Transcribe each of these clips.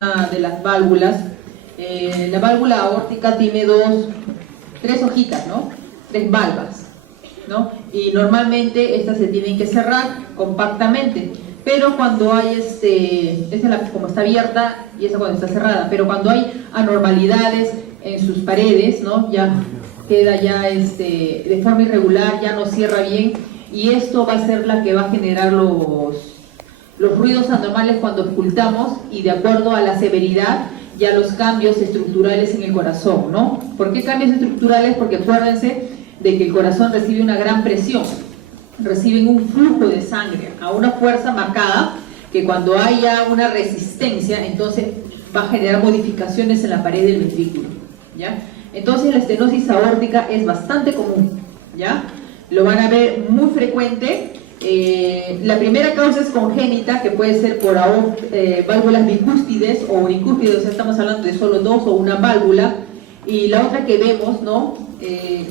de las válvulas. La válvula aórtica tiene tres hojitas, ¿no? Tres valvas, ¿no? Y normalmente estas se tienen que cerrar compactamente, pero cuando hay como está abierta y esa cuando está cerrada, pero cuando hay anormalidades en sus paredes, ¿no? Ya queda de forma irregular, ya no cierra bien, y esto va a ser la que va a generar los ruidos anormales cuando ocultamos, y de acuerdo a la severidad ya los cambios estructurales en el corazón, ¿no? ¿Por qué cambios estructurales? Porque acuérdense de que el corazón recibe una gran presión, reciben un flujo de sangre a una fuerza marcada, que cuando haya una resistencia, entonces va a generar modificaciones en la pared del ventrículo, ¿ya? Entonces la estenosis aórtica es bastante común, ¿ya? Lo van a ver muy frecuente. La primera causa es congénita, que puede ser por válvulas bicúspides o unicúspides, o sea, estamos hablando de solo dos o una válvula. Y la otra que vemos, ¿no?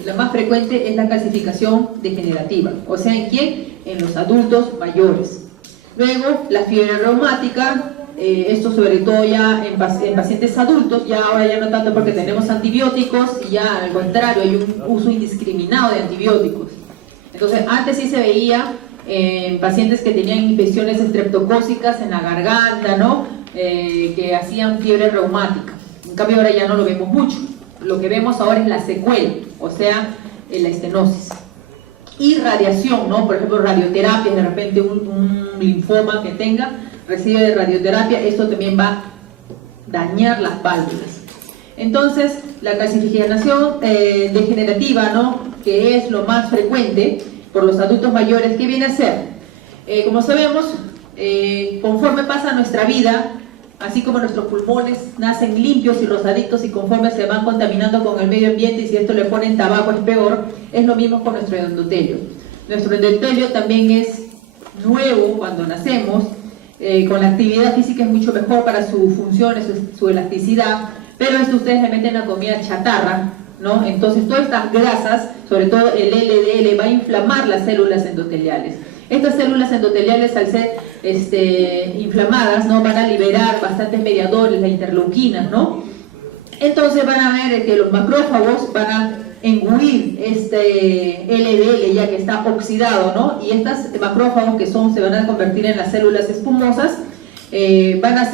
La más frecuente es la calcificación degenerativa. O sea, ¿en quién? En los adultos mayores. Luego, la fiebre reumática, esto sobre todo ya en pacientes adultos, ya ahora ya no tanto porque tenemos antibióticos, y ya al contrario, hay un uso indiscriminado de antibióticos. Entonces, antes sí se veía en pacientes que tenían infecciones estreptocócicas en la garganta, ¿no? Que hacían fiebre reumática. En cambio ahora ya no lo vemos mucho. Lo que vemos ahora es la secuela, o sea, la estenosis. Y radiación, ¿no? Por ejemplo, radioterapia, de repente un linfoma que tenga, recibe de radioterapia, esto también va a dañar las válvulas. Entonces, la calcificación degenerativa, ¿no? Que es lo más frecuente por los adultos mayores, ¿qué viene a ser? Como sabemos, conforme pasa nuestra vida, así como nuestros pulmones nacen limpios y rosaditos, y conforme se van contaminando con el medio ambiente, y si esto le ponen tabaco es peor, es lo mismo con nuestro endotelio. Nuestro endotelio también es nuevo cuando nacemos, con la actividad física es mucho mejor para su función, su elasticidad, pero esto ustedes le meten la comida chatarra, ¿no? Entonces todas estas grasas, sobre todo el LDL, va a inflamar las células endoteliales. Estas células endoteliales, al ser inflamadas, ¿no? Van a liberar bastantes mediadores, las interleuquinas, ¿no? Entonces van a ver que los macrófagos van a engullir LDL ya que está oxidado, ¿no? Y estos macrófagos que se van a convertir en las células espumosas, van a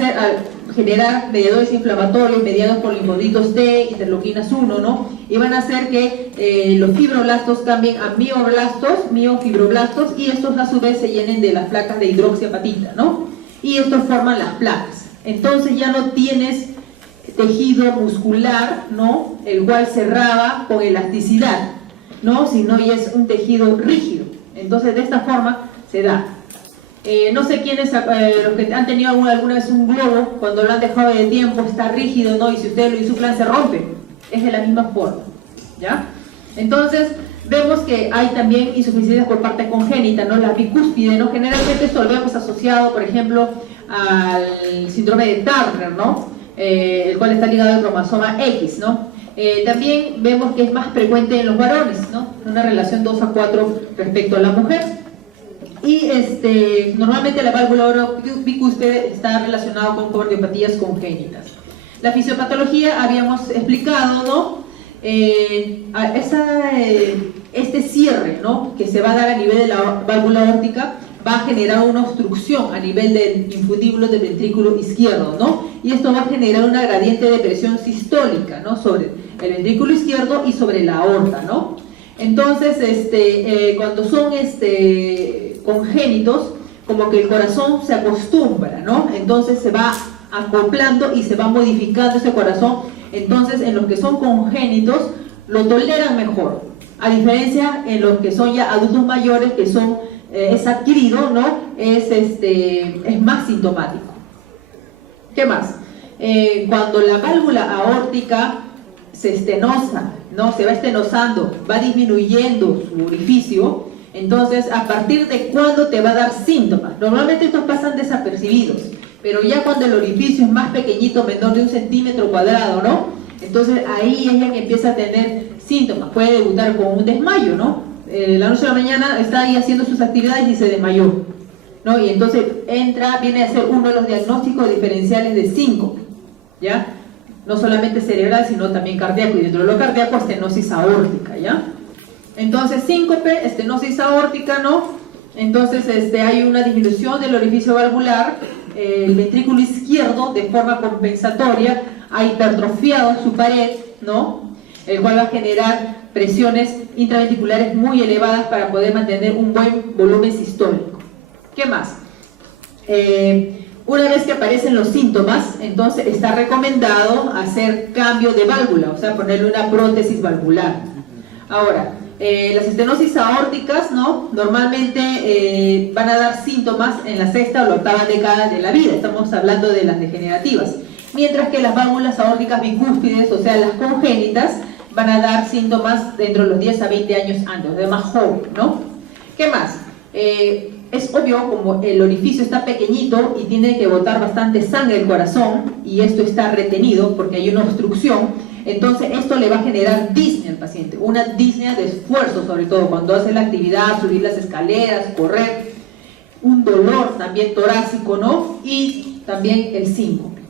generar mediadores inflamatorios mediados por linfocitos T, interleuquinas 1, ¿no? Y van a hacer que los fibroblastos cambien a miofibroblastos, y estos a su vez se llenen de las placas de hidroxiapatita, ¿no? Y estos forman las placas. Entonces ya no tienes tejido muscular, ¿no? El cual cerraba con elasticidad, ¿no? Sino ya es un tejido rígido. Entonces de esta forma se da. No sé quiénes, los que han tenido alguna vez un globo, cuando lo han dejado de tiempo, está rígido, ¿no? Y si ustedes lo insuflan se rompe. Es de la misma forma, ¿ya? Entonces, vemos que hay también insuficiencias por parte congénita, ¿no? La bicúspide, ¿no? Generalmente esto lo vemos asociado, por ejemplo, al síndrome de Turner, ¿no? El cual está ligado al cromosoma X, ¿no? También vemos que es más frecuente en los varones, ¿no? Una relación 2:4 respecto a la mujer. Y normalmente la válvula bicúspide está relacionada con cardiopatías congénitas. La fisiopatología habíamos explicado, ¿no? Este cierre, ¿no? Que se va a dar a nivel de la válvula aórtica va a generar una obstrucción a nivel del infundíbulo del ventrículo izquierdo, ¿no? Y esto va a generar una gradiente de presión sistólica, ¿no? Sobre el ventrículo izquierdo y sobre la aorta, ¿no? Entonces, cuando son congénitos, como que el corazón se acostumbra, ¿no? Entonces se va acoplando y se va modificando ese corazón. Entonces, en los que son congénitos, lo toleran mejor, a diferencia en los que son ya adultos mayores, que es adquirido, ¿no? Es más sintomático. ¿Qué más? Cuando la válvula aórtica se estenosa, ¿no? Se va estenosando, va disminuyendo su orificio. Entonces, ¿a partir de cuándo te va a dar síntomas? Normalmente estos pasan desapercibidos, pero ya cuando el orificio es más pequeñito, menor de 1 centímetro cuadrado, ¿no? Entonces ahí es ya que empieza a tener síntomas. Puede debutar con un desmayo, ¿no? La noche de la mañana está ahí haciendo sus actividades y se desmayó. ¿no? Y entonces viene a ser uno de los diagnósticos diferenciales de síncope, ¿ya? No solamente cerebral, sino también cardíaco, y dentro de lo cardíaco, estenosis aórtica, ¿ya? Entonces, síncope, estenosis aórtica, ¿no? Entonces, hay una disminución del orificio valvular, el ventrículo izquierdo, de forma compensatoria, ha hipertrofiado su pared, ¿no? El cual va a generar presiones intraventriculares muy elevadas para poder mantener un buen volumen sistólico. ¿Qué más? Una vez que aparecen los síntomas, entonces está recomendado hacer cambio de válvula, o sea, ponerle una prótesis valvular. Ahora, las estenosis aórticas, ¿no? Normalmente van a dar síntomas en la sexta o la octava década de la vida, estamos hablando de las degenerativas, mientras que las válvulas aórticas bicúspides, o sea, las congénitas, van a dar síntomas dentro de los 10 a 20 años antes, de más joven, ¿no? ¿Qué más? Es obvio, como el orificio está pequeñito y tiene que botar bastante sangre el corazón, y esto está retenido porque hay una obstrucción, entonces esto le va a generar disnea al paciente, una disnea de esfuerzo, sobre todo cuando hace la actividad, subir las escaleras, correr, un dolor también torácico, ¿no? Y también el síncope.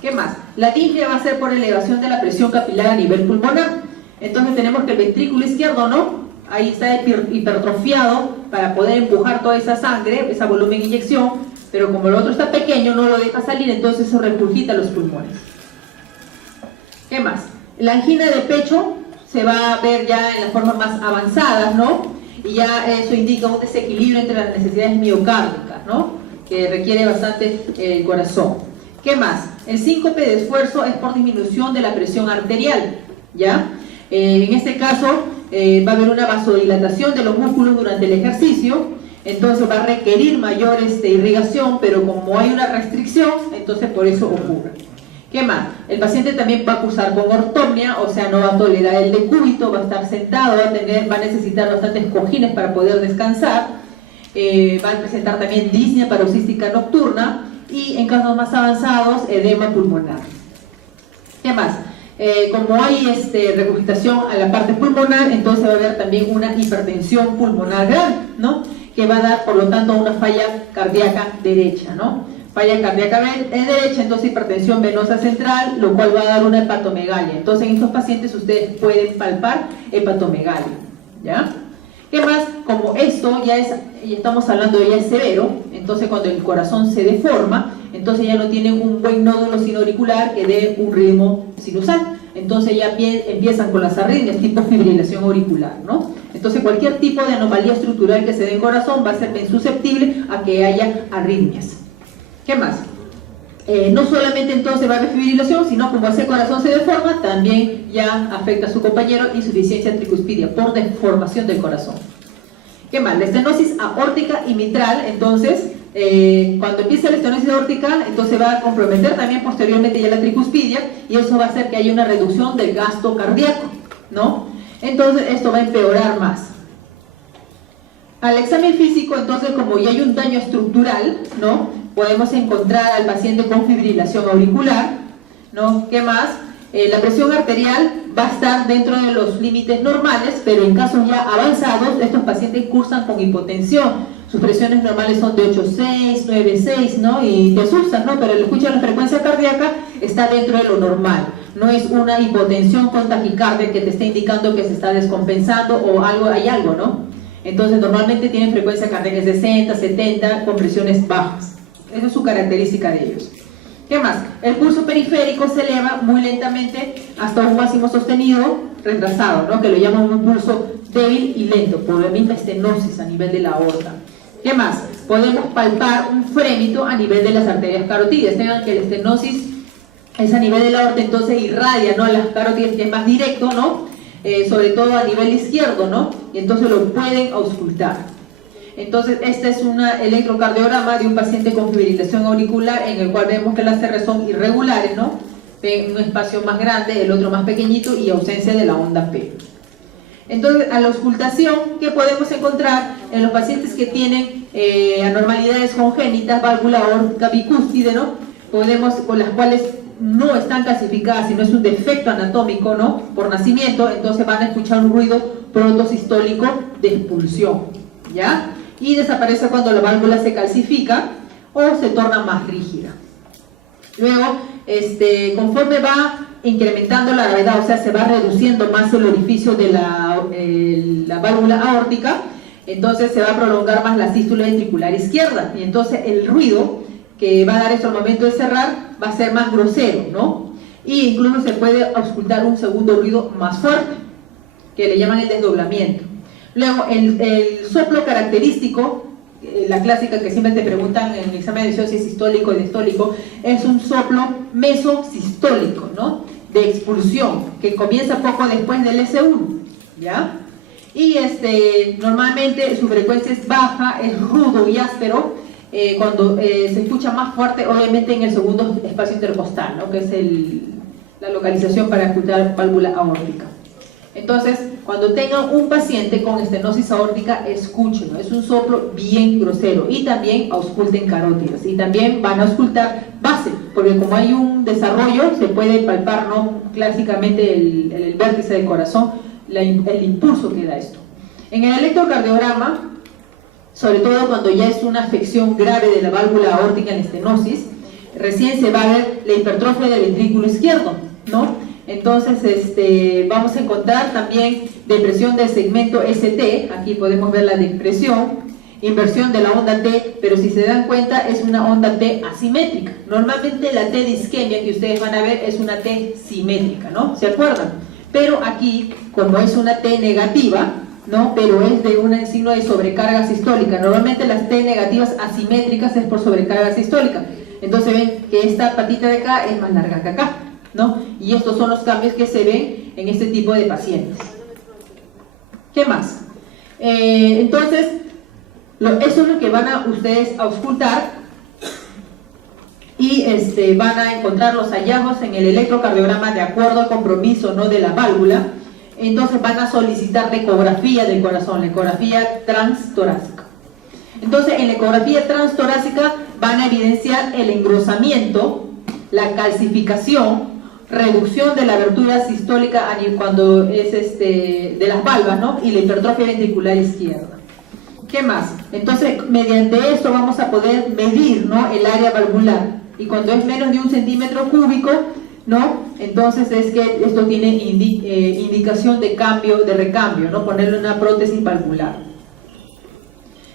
¿Qué más? La disnea va a ser por elevación de la presión capilar a nivel pulmonar. Entonces tenemos que el ventrículo izquierdo, ¿no? Ahí está hipertrofiado para poder empujar toda esa sangre, ese volumen de inyección, pero como el otro está pequeño, no lo deja salir, entonces eso regurgita los pulmones. ¿Qué más? La angina de pecho se va a ver ya en las formas más avanzadas, ¿no? Y ya eso indica un desequilibrio entre las necesidades miocárdicas, ¿no? Que requiere bastante el corazón. ¿Qué más? El síncope de esfuerzo es por disminución de la presión arterial, ¿ya? En este caso va a haber una vasodilatación de los músculos durante el ejercicio, entonces va a requerir mayor irrigación, pero como hay una restricción, entonces por eso ocurre. ¿Qué más? El paciente también va a cursar con ortopnia, o sea, no va a tolerar el decúbito, va a estar sentado, va a necesitar bastantes cojines para poder descansar, va a presentar también disnea paroxística nocturna, y en casos más avanzados, edema pulmonar. ¿Qué más? Como hay regurgitación a la parte pulmonar, entonces va a haber también una hipertensión pulmonar grave, ¿no? Que va a dar, por lo tanto, una falla cardíaca derecha, ¿no? Falla cardíaca derecha, entonces hipertensión venosa central, lo cual va a dar una hepatomegalia. Entonces, en estos pacientes ustedes pueden palpar hepatomegalia, ¿ya? ¿Qué más? Como esto ya estamos hablando de ya es severo, entonces cuando el corazón se deforma, entonces ya no tienen un buen nódulo sinoauricular que dé un ritmo sinusal, entonces ya empiezan con las arritmias tipo fibrilación auricular, ¿no? Entonces cualquier tipo de anomalía estructural que se dé en corazón va a ser bien susceptible a que haya arritmias. ¿Qué más? No solamente entonces va a haber fibrilación, sino como ese corazón se deforma, también ya afecta a su compañero insuficiencia tricuspidia por deformación del corazón. ¿Qué más? La estenosis aórtica y mitral, entonces, cuando empieza la estenosis aórtica, entonces va a comprometer también posteriormente ya la tricuspidia, y eso va a hacer que haya una reducción del gasto cardíaco, ¿no? Entonces esto va a empeorar más. Al examen físico, entonces, como ya hay un daño estructural, ¿no? Podemos encontrar al paciente con fibrilación auricular, ¿no? ¿Qué más? La presión arterial va a estar dentro de los límites normales, pero en casos ya avanzados, estos pacientes cursan con hipotensión. Sus presiones normales son de 8,6, 9,6, ¿no? Y te asustan, ¿no? Pero el escucha de la frecuencia cardíaca está dentro de lo normal. No es una hipotensión con taquicardia que te está indicando que se está descompensando o hay algo, ¿no? Entonces normalmente tienen frecuencia cardíaca de 60, 70, con presiones bajas. Esa es su característica de ellos. ¿Qué más? El pulso periférico se eleva muy lentamente hasta un máximo sostenido retrasado, ¿no? Que lo llaman un pulso débil y lento, por la misma estenosis a nivel de la aorta. ¿Qué más? Podemos palpar un frémito a nivel de las arterias carotidas. Tengan que la estenosis es a nivel de la aorta, entonces irradia, ¿no? Las carotidas, que es más directo, ¿no? Sobre todo a nivel izquierdo, ¿no? Y entonces lo pueden auscultar. Entonces, este es un electrocardiograma de un paciente con fibrilación auricular, en el cual vemos que las CR son irregulares, ¿no? Ven un espacio más grande, el otro más pequeñito, y ausencia de la onda P. Entonces, a la auscultación, ¿qué podemos encontrar en los pacientes que tienen anormalidades congénitas, válvula aórtica bicúspide, ¿no? Con las cuales no están clasificadas, sino es un defecto anatómico, ¿no? Por nacimiento, entonces van a escuchar un ruido protosistólico de expulsión, ¿ya? y desaparece cuando la válvula se calcifica o se torna más rígida. Luego, conforme va incrementando la gravedad, o sea, se va reduciendo más el orificio de la válvula aórtica, entonces se va a prolongar más la sístole ventricular izquierda, y entonces el ruido que va a dar esto al momento de cerrar va a ser más grosero, ¿no? Y incluso se puede auscultar un segundo ruido más fuerte, que le llaman el desdoblamiento. Luego, el soplo característico, la clásica que siempre te preguntan en el examen de admisión si es sistólico o diastólico, es un soplo mesosistólico, ¿no? De expulsión, que comienza poco después del S1, ¿ya? Y normalmente su frecuencia es baja, es rudo y áspero, cuando se escucha más fuerte, obviamente en el segundo espacio intercostal, ¿no? Que es la localización para escuchar válvula aórtica. Entonces, cuando tengan un paciente con estenosis aórtica, escúchenlo, es un soplo bien grosero, y también ausculten carótidas, y también van a auscultar base, porque como hay un desarrollo, se puede palpar, ¿no? Clásicamente el vértice del corazón, el impulso que da esto. En el electrocardiograma, sobre todo cuando ya es una afección grave de la válvula aórtica en estenosis, recién se va a ver la hipertrofia del ventrículo izquierdo, ¿no? Entonces vamos a encontrar también depresión del segmento ST, aquí podemos ver la depresión, inversión de la onda T, pero si se dan cuenta es una onda T asimétrica. Normalmente la T de isquemia que ustedes van a ver es una T simétrica, ¿no? ¿Se acuerdan? Pero aquí, como es una T negativa, ¿no? Pero es de un signo de sobrecarga sistólica. Normalmente las T negativas asimétricas es por sobrecarga sistólica. Entonces ven que esta patita de acá es más larga que acá, ¿no? Y estos son los cambios que se ven en este tipo de pacientes. ¿Qué más? Entonces, eso es lo que van a ustedes a auscultar, y van a encontrar los hallazgos en el electrocardiograma de acuerdo al compromiso, ¿no? De la válvula. Entonces van a solicitar la ecografía del corazón, la ecografía transtorácica. Entonces, en la ecografía transtorácica van a evidenciar el engrosamiento, la calcificación, reducción de la abertura sistólica cuando es de las valvas, ¿no? Y la hipertrofia ventricular izquierda. ¿Qué más? Entonces, mediante esto vamos a poder medir, ¿no? El área valvular. Y cuando es menos de 1 centímetro cúbico, ¿no? Entonces es que esto tiene indicación de cambio, de recambio, ¿no? Ponerle una prótesis valvular.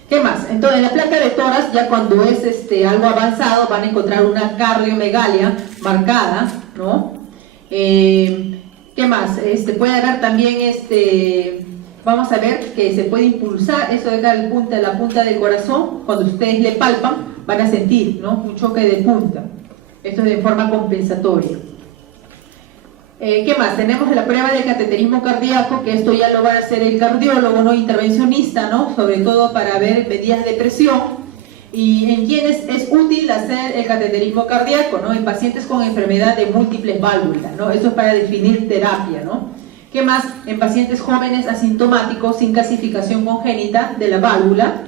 ¿Qué más? Entonces, en la placa de tórax, ya cuando es algo avanzado, van a encontrar una cardiomegalia marcada, ¿no? ¿Qué más? Puede haber también, vamos a ver que se puede impulsar, eso de la punta del corazón, cuando ustedes le palpan, van a sentir, ¿no? Un choque de punta. Esto es de forma compensatoria. ¿Qué más? Tenemos la prueba de cateterismo cardíaco, que esto ya lo va a hacer el cardiólogo, ¿no? Intervencionista, ¿no? Sobre todo para ver medidas de presión. Y en quienes es útil hacer el cateterismo cardíaco, ¿no? En pacientes con enfermedad de múltiples válvulas, ¿no? Eso es para definir terapia, ¿no? ¿Qué más? En pacientes jóvenes asintomáticos sin calcificación congénita de la válvula,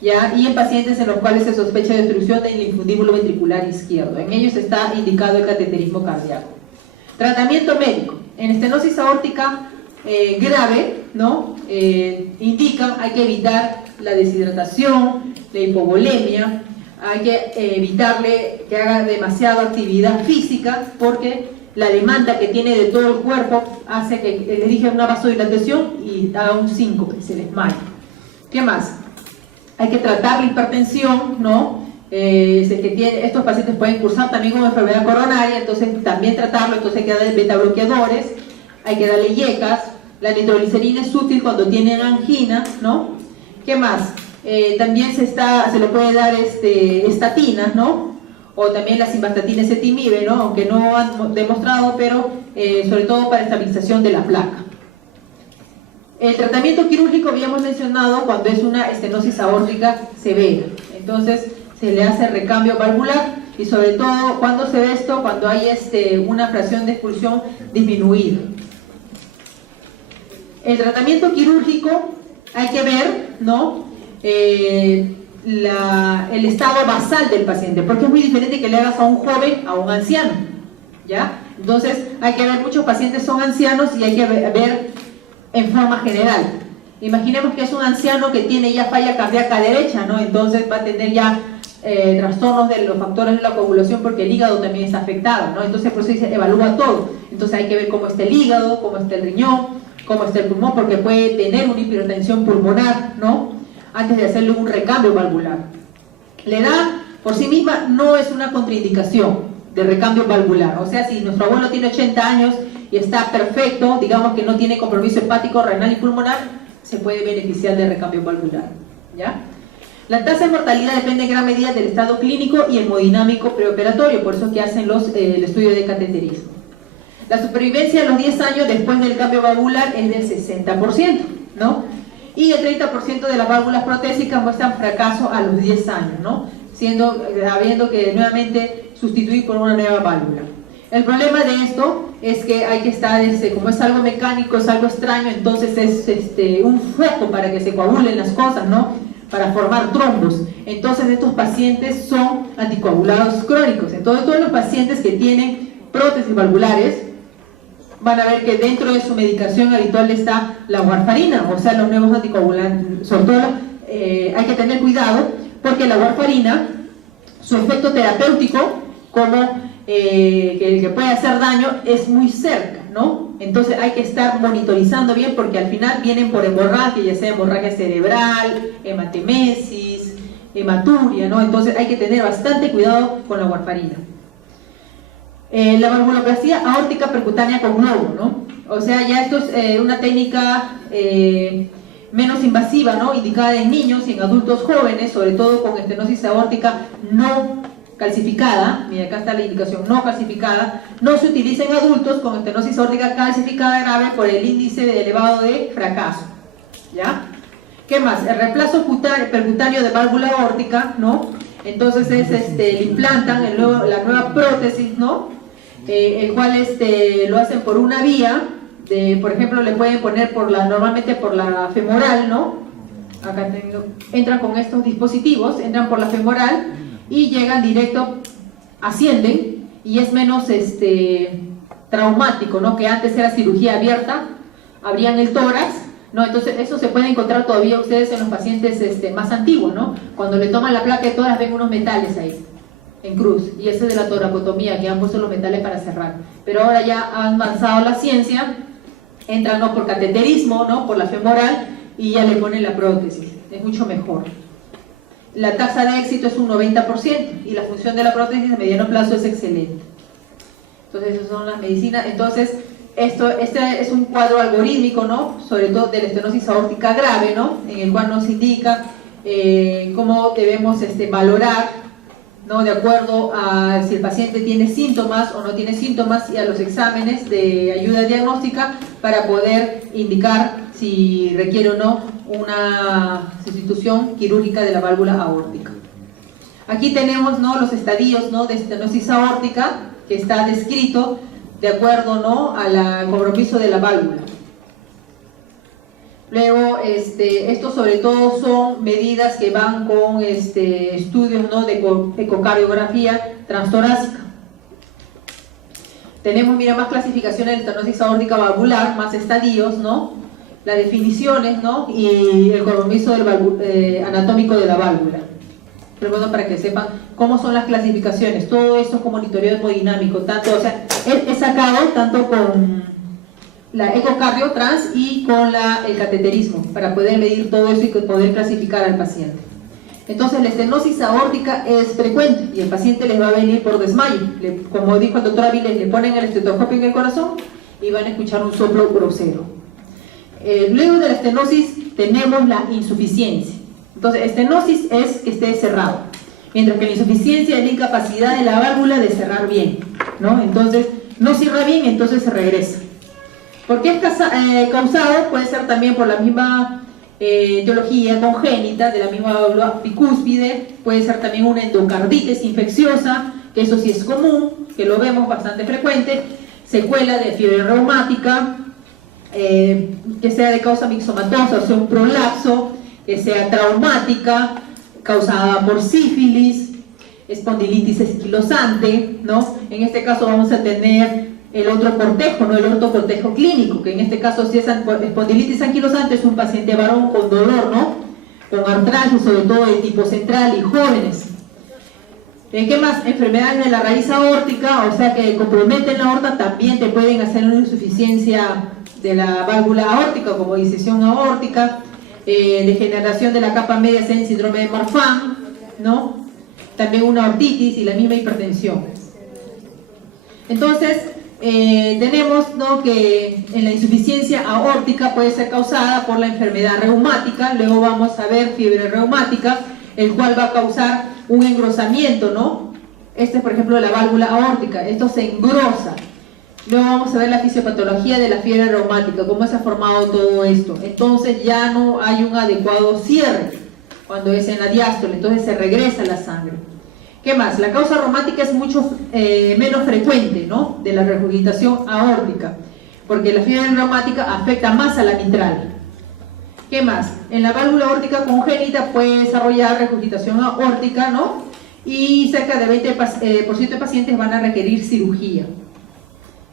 ¿ya? Y en pacientes en los cuales se sospecha de obstrucción del linfundíbulo ventricular izquierdo. En ellos está indicado el cateterismo cardíaco. Tratamiento médico. En estenosis aórtica grave, ¿no? Indican, hay que evitar la deshidratación, la hipovolemia, hay que evitarle que haga demasiada actividad física, porque la demanda que tiene de todo el cuerpo hace que le dije una vasodilatación y haga un síncope, se desmaya. ¿Qué más? Hay que tratar la hipertensión, ¿no? Estos pacientes pueden cursar también con enfermedad coronaria, entonces también tratarlo. Entonces hay que darle beta bloqueadores, hay que darle IECAS. La nitroglicerina es útil cuando tienen angina, ¿no? ¿Qué más? También se le puede dar estatinas, ¿no? O también la simvastatina ezetimibe, ¿no? Aunque no han demostrado, pero sobre todo para estabilización de la placa. El tratamiento quirúrgico habíamos mencionado cuando es una estenosis aórtica severa. Entonces se le hace recambio valvular, y sobre todo cuando se ve esto, cuando hay una fracción de expulsión disminuida. El tratamiento quirúrgico hay que ver, ¿no? El estado basal del paciente, porque es muy diferente que le hagas a un joven a un anciano, ¿ya? Entonces hay que ver, muchos pacientes son ancianos y hay que ver en forma general. Imaginemos que es un anciano que tiene ya falla cardíaca derecha, ¿no? Entonces va a tener ya trastornos de los factores de la coagulación porque el hígado también está afectado, ¿no? Entonces por eso se evalúa todo. Entonces hay que ver cómo está el hígado, cómo está el riñón, cómo está el pulmón, porque puede tener una hipertensión pulmonar, ¿no? Antes de hacerle un recambio valvular. La edad por sí misma no es una contraindicación de recambio valvular. O sea, si nuestro abuelo tiene 80 años y está perfecto, digamos que no tiene compromiso hepático, renal y pulmonar, se puede beneficiar de recambio valvular, ¿ya? La tasa de mortalidad depende en gran medida del estado clínico y hemodinámico preoperatorio, por eso que hacen el estudio de cateterismo. La supervivencia a los 10 años después del cambio valvular es del 60%, ¿no? Y el 30% de las válvulas protésicas muestran fracaso a los 10 años, ¿no? Habiendo que nuevamente sustituir por una nueva válvula. El problema de esto es que hay que estar, como es algo mecánico, es algo extraño, entonces es un foco para que se coagulen las cosas, ¿no? Para formar trombos. Entonces estos pacientes son anticoagulados crónicos. Entonces todos los pacientes que tienen prótesis valvulares van a ver que dentro de su medicación habitual está la warfarina, o sea, los nuevos anticoagulantes. Sobre todo hay que tener cuidado porque la warfarina, su efecto terapéutico, como que el que puede hacer daño, es muy cerca, ¿no? Entonces hay que estar monitorizando bien porque al final vienen por hemorragia, ya sea hemorragia cerebral, hematemesis, hematuria, ¿no? Entonces hay que tener bastante cuidado con la warfarina. La valvuloplastia aórtica percutánea con globo, ¿no? O sea, ya esto es una técnica menos invasiva, ¿no? Indicada en niños y en adultos jóvenes, sobre todo con estenosis aórtica no calcificada. Mira, acá está la indicación, no calcificada. No se utiliza en adultos con estenosis aórtica calcificada grave por el índice elevado de fracaso, ¿ya? ¿Qué más? El reemplazo percutáneo de válvula aórtica, ¿no? Entonces le implantan la nueva prótesis, ¿no? El cual lo hacen por una vía, por ejemplo, le pueden poner normalmente por la femoral, ¿no? Acá entran con estos dispositivos, entran por la femoral y llegan directo, ascienden y es menos traumático, ¿no? Que antes era cirugía abierta, abrían el tórax, ¿no? Entonces eso se puede encontrar todavía ustedes en los pacientes más antiguos, ¿no? Cuando le toman la placa de tórax ven unos metales ahí en cruz, y ese es de la toracotomía, que han puesto los metales para cerrar. Pero ahora ya ha avanzado la ciencia, entran no por cateterismo, ¿no? Por la femoral, y ya le ponen la prótesis, es mucho mejor. La tasa de éxito es un 90% y la función de la prótesis a mediano plazo es excelente. Entonces esas son las medicinas. Entonces este es un cuadro algorítmico, ¿no? Sobre todo de la estenosis aórtica grave, ¿no? En el cual nos indica cómo debemos valorar, ¿no? De acuerdo a si el paciente tiene síntomas o no tiene síntomas y a los exámenes de ayuda diagnóstica para poder indicar si requiere o no una sustitución quirúrgica de la válvula aórtica. Aquí tenemos, ¿no? Los estadios, ¿no? De estenosis aórtica que está descrito de acuerdo, ¿no? Al compromiso de la válvula. Luego, estos sobre todo son medidas que van con estudios, ¿no? De ecocardiografía transtorácica. Tenemos, mira, más clasificaciones de estenosis aórtica valvular, más estadios, ¿no? Las definiciones, ¿no? Y el compromiso anatómico de la válvula. Pero bueno, para que sepan cómo son las clasificaciones, todo esto con monitoreo hemodinámico, tanto, o sea, he sacado tanto con la ecocardio trans y con el cateterismo, para poder medir todo eso y poder clasificar al paciente. Entonces la estenosis aórtica es frecuente y el paciente les va a venir por desmayo. Como dijo el doctor Aviles, le ponen el estetoscopio en el corazón y van a escuchar un soplo grosero. Luego de la estenosis tenemos la insuficiencia. Entonces estenosis es que esté cerrado, mientras que la insuficiencia es la incapacidad de la válvula de cerrar bien, ¿no? Entonces no cierra bien, entonces se regresa. ¿Por qué es causado? Puede ser también por la misma etiología congénita de la misma válvula bicúspide, puede ser también una endocarditis infecciosa, que eso sí es común, que lo vemos bastante frecuente, secuela de fiebre reumática, que sea de causa mixomatosa, o sea un prolapso, que sea traumática, causada por sífilis, espondilitis esquilosante, ¿no? En este caso vamos a tener el otro cortejo, ¿no? El ortocortejo clínico, que en este caso si es espondilitis anquilosante es un paciente varón con dolor, ¿no? Con artralgia, sobre todo de tipo central y jóvenes. ¿Qué más? Enfermedades de la raíz aórtica, o sea que comprometen la aorta, también te pueden hacer una insuficiencia de la válvula aórtica, como disección aórtica, degeneración de la capa media en síndrome de Marfan, ¿no? También una ortitis y la misma hipertensión. Entonces, tenemos, ¿no?, que en la insuficiencia aórtica puede ser causada por la enfermedad reumática. Luego vamos a ver fiebre reumática, el cual va a causar un engrosamiento, ¿no? Este es, por ejemplo, la válvula aórtica. Esto se engrosa. Luego vamos a ver la fisiopatología de la fiebre reumática, cómo se ha formado todo esto. Entonces ya no hay un adecuado cierre cuando es en la diástole, entonces se regresa la sangre. ¿Qué más? La causa reumática es mucho menos frecuente, ¿no?, de la regurgitación aórtica, porque la fiebre reumática afecta más a la mitral. ¿Qué más? En la válvula aórtica congénita puede desarrollar regurgitación aórtica, ¿no? Y cerca del 20% de pacientes van a requerir cirugía.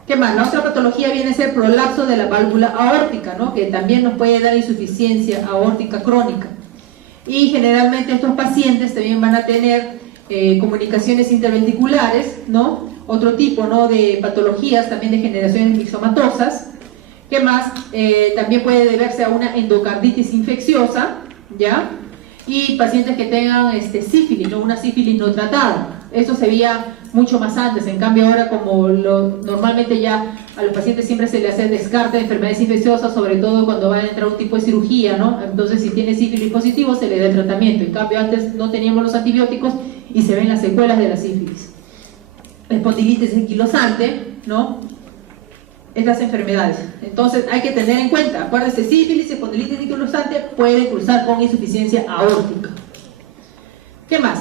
¿Qué más? La otra patología viene a ser prolapso de la válvula aórtica, ¿no?, que también nos puede dar insuficiencia aórtica crónica. Y generalmente estos pacientes también van a tener comunicaciones interventriculares, ¿no? Otro tipo, ¿no?, de patologías, también degeneraciones mixomatosas. ¿Qué más? También puede deberse a una endocarditis infecciosa, ¿ya? Y pacientes que tengan sífilis, ¿no?, una sífilis no tratada. Eso se veía mucho más antes. En cambio ahora, como normalmente ya a los pacientes siempre se le hace descarte de enfermedades infecciosas, sobre todo cuando va a entrar un tipo de cirugía, ¿no? Entonces si tiene sífilis positivo se le da el tratamiento. En cambio antes no teníamos los antibióticos y se ven las secuelas de la sífilis. Espondilitis anquilosante, ¿no? Estas enfermedades. Entonces hay que tener en cuenta, acuérdense, sífilis, espondilitis anquilosante puede cursar con insuficiencia aórtica. ¿Qué más?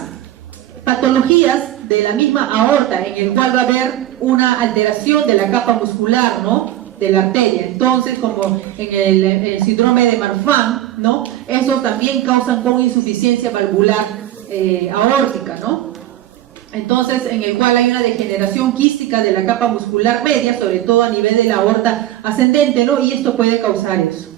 Patologías de la misma aorta, en el cual va a haber una alteración de la capa muscular, ¿no?, de la arteria. Entonces, como en el síndrome de Marfan, ¿no?, esos también causan con insuficiencia valvular aórtica, ¿no? Entonces, en el cual hay una degeneración quística de la capa muscular media, sobre todo a nivel de la aorta ascendente, ¿no?, y esto puede causar eso.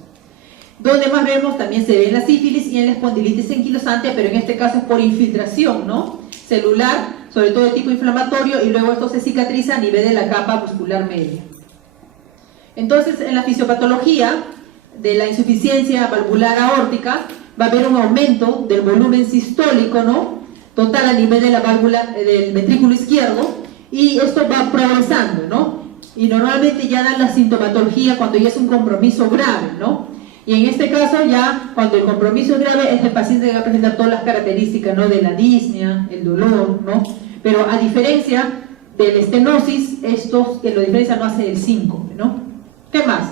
Donde más vemos también se ve en la sífilis y en la espondilitis anquilosante, pero en este caso es por infiltración, ¿no?, celular, sobre todo de tipo inflamatorio, y luego esto se cicatriza a nivel de la capa muscular media. Entonces, en la fisiopatología de la insuficiencia valvular aórtica va a haber un aumento del volumen sistólico, ¿no?, total a nivel de la válvula del ventrículo izquierdo, y esto va progresando, ¿no? Y normalmente ya dan la sintomatología cuando ya es un compromiso grave, ¿no? Y en este caso ya, cuando el compromiso es grave, es el paciente que va a presentar todas las características, ¿no?, de la disnea, el dolor, ¿no? Pero a diferencia de la estenosis, la diferencia no hace el síncope, ¿no? ¿Qué más?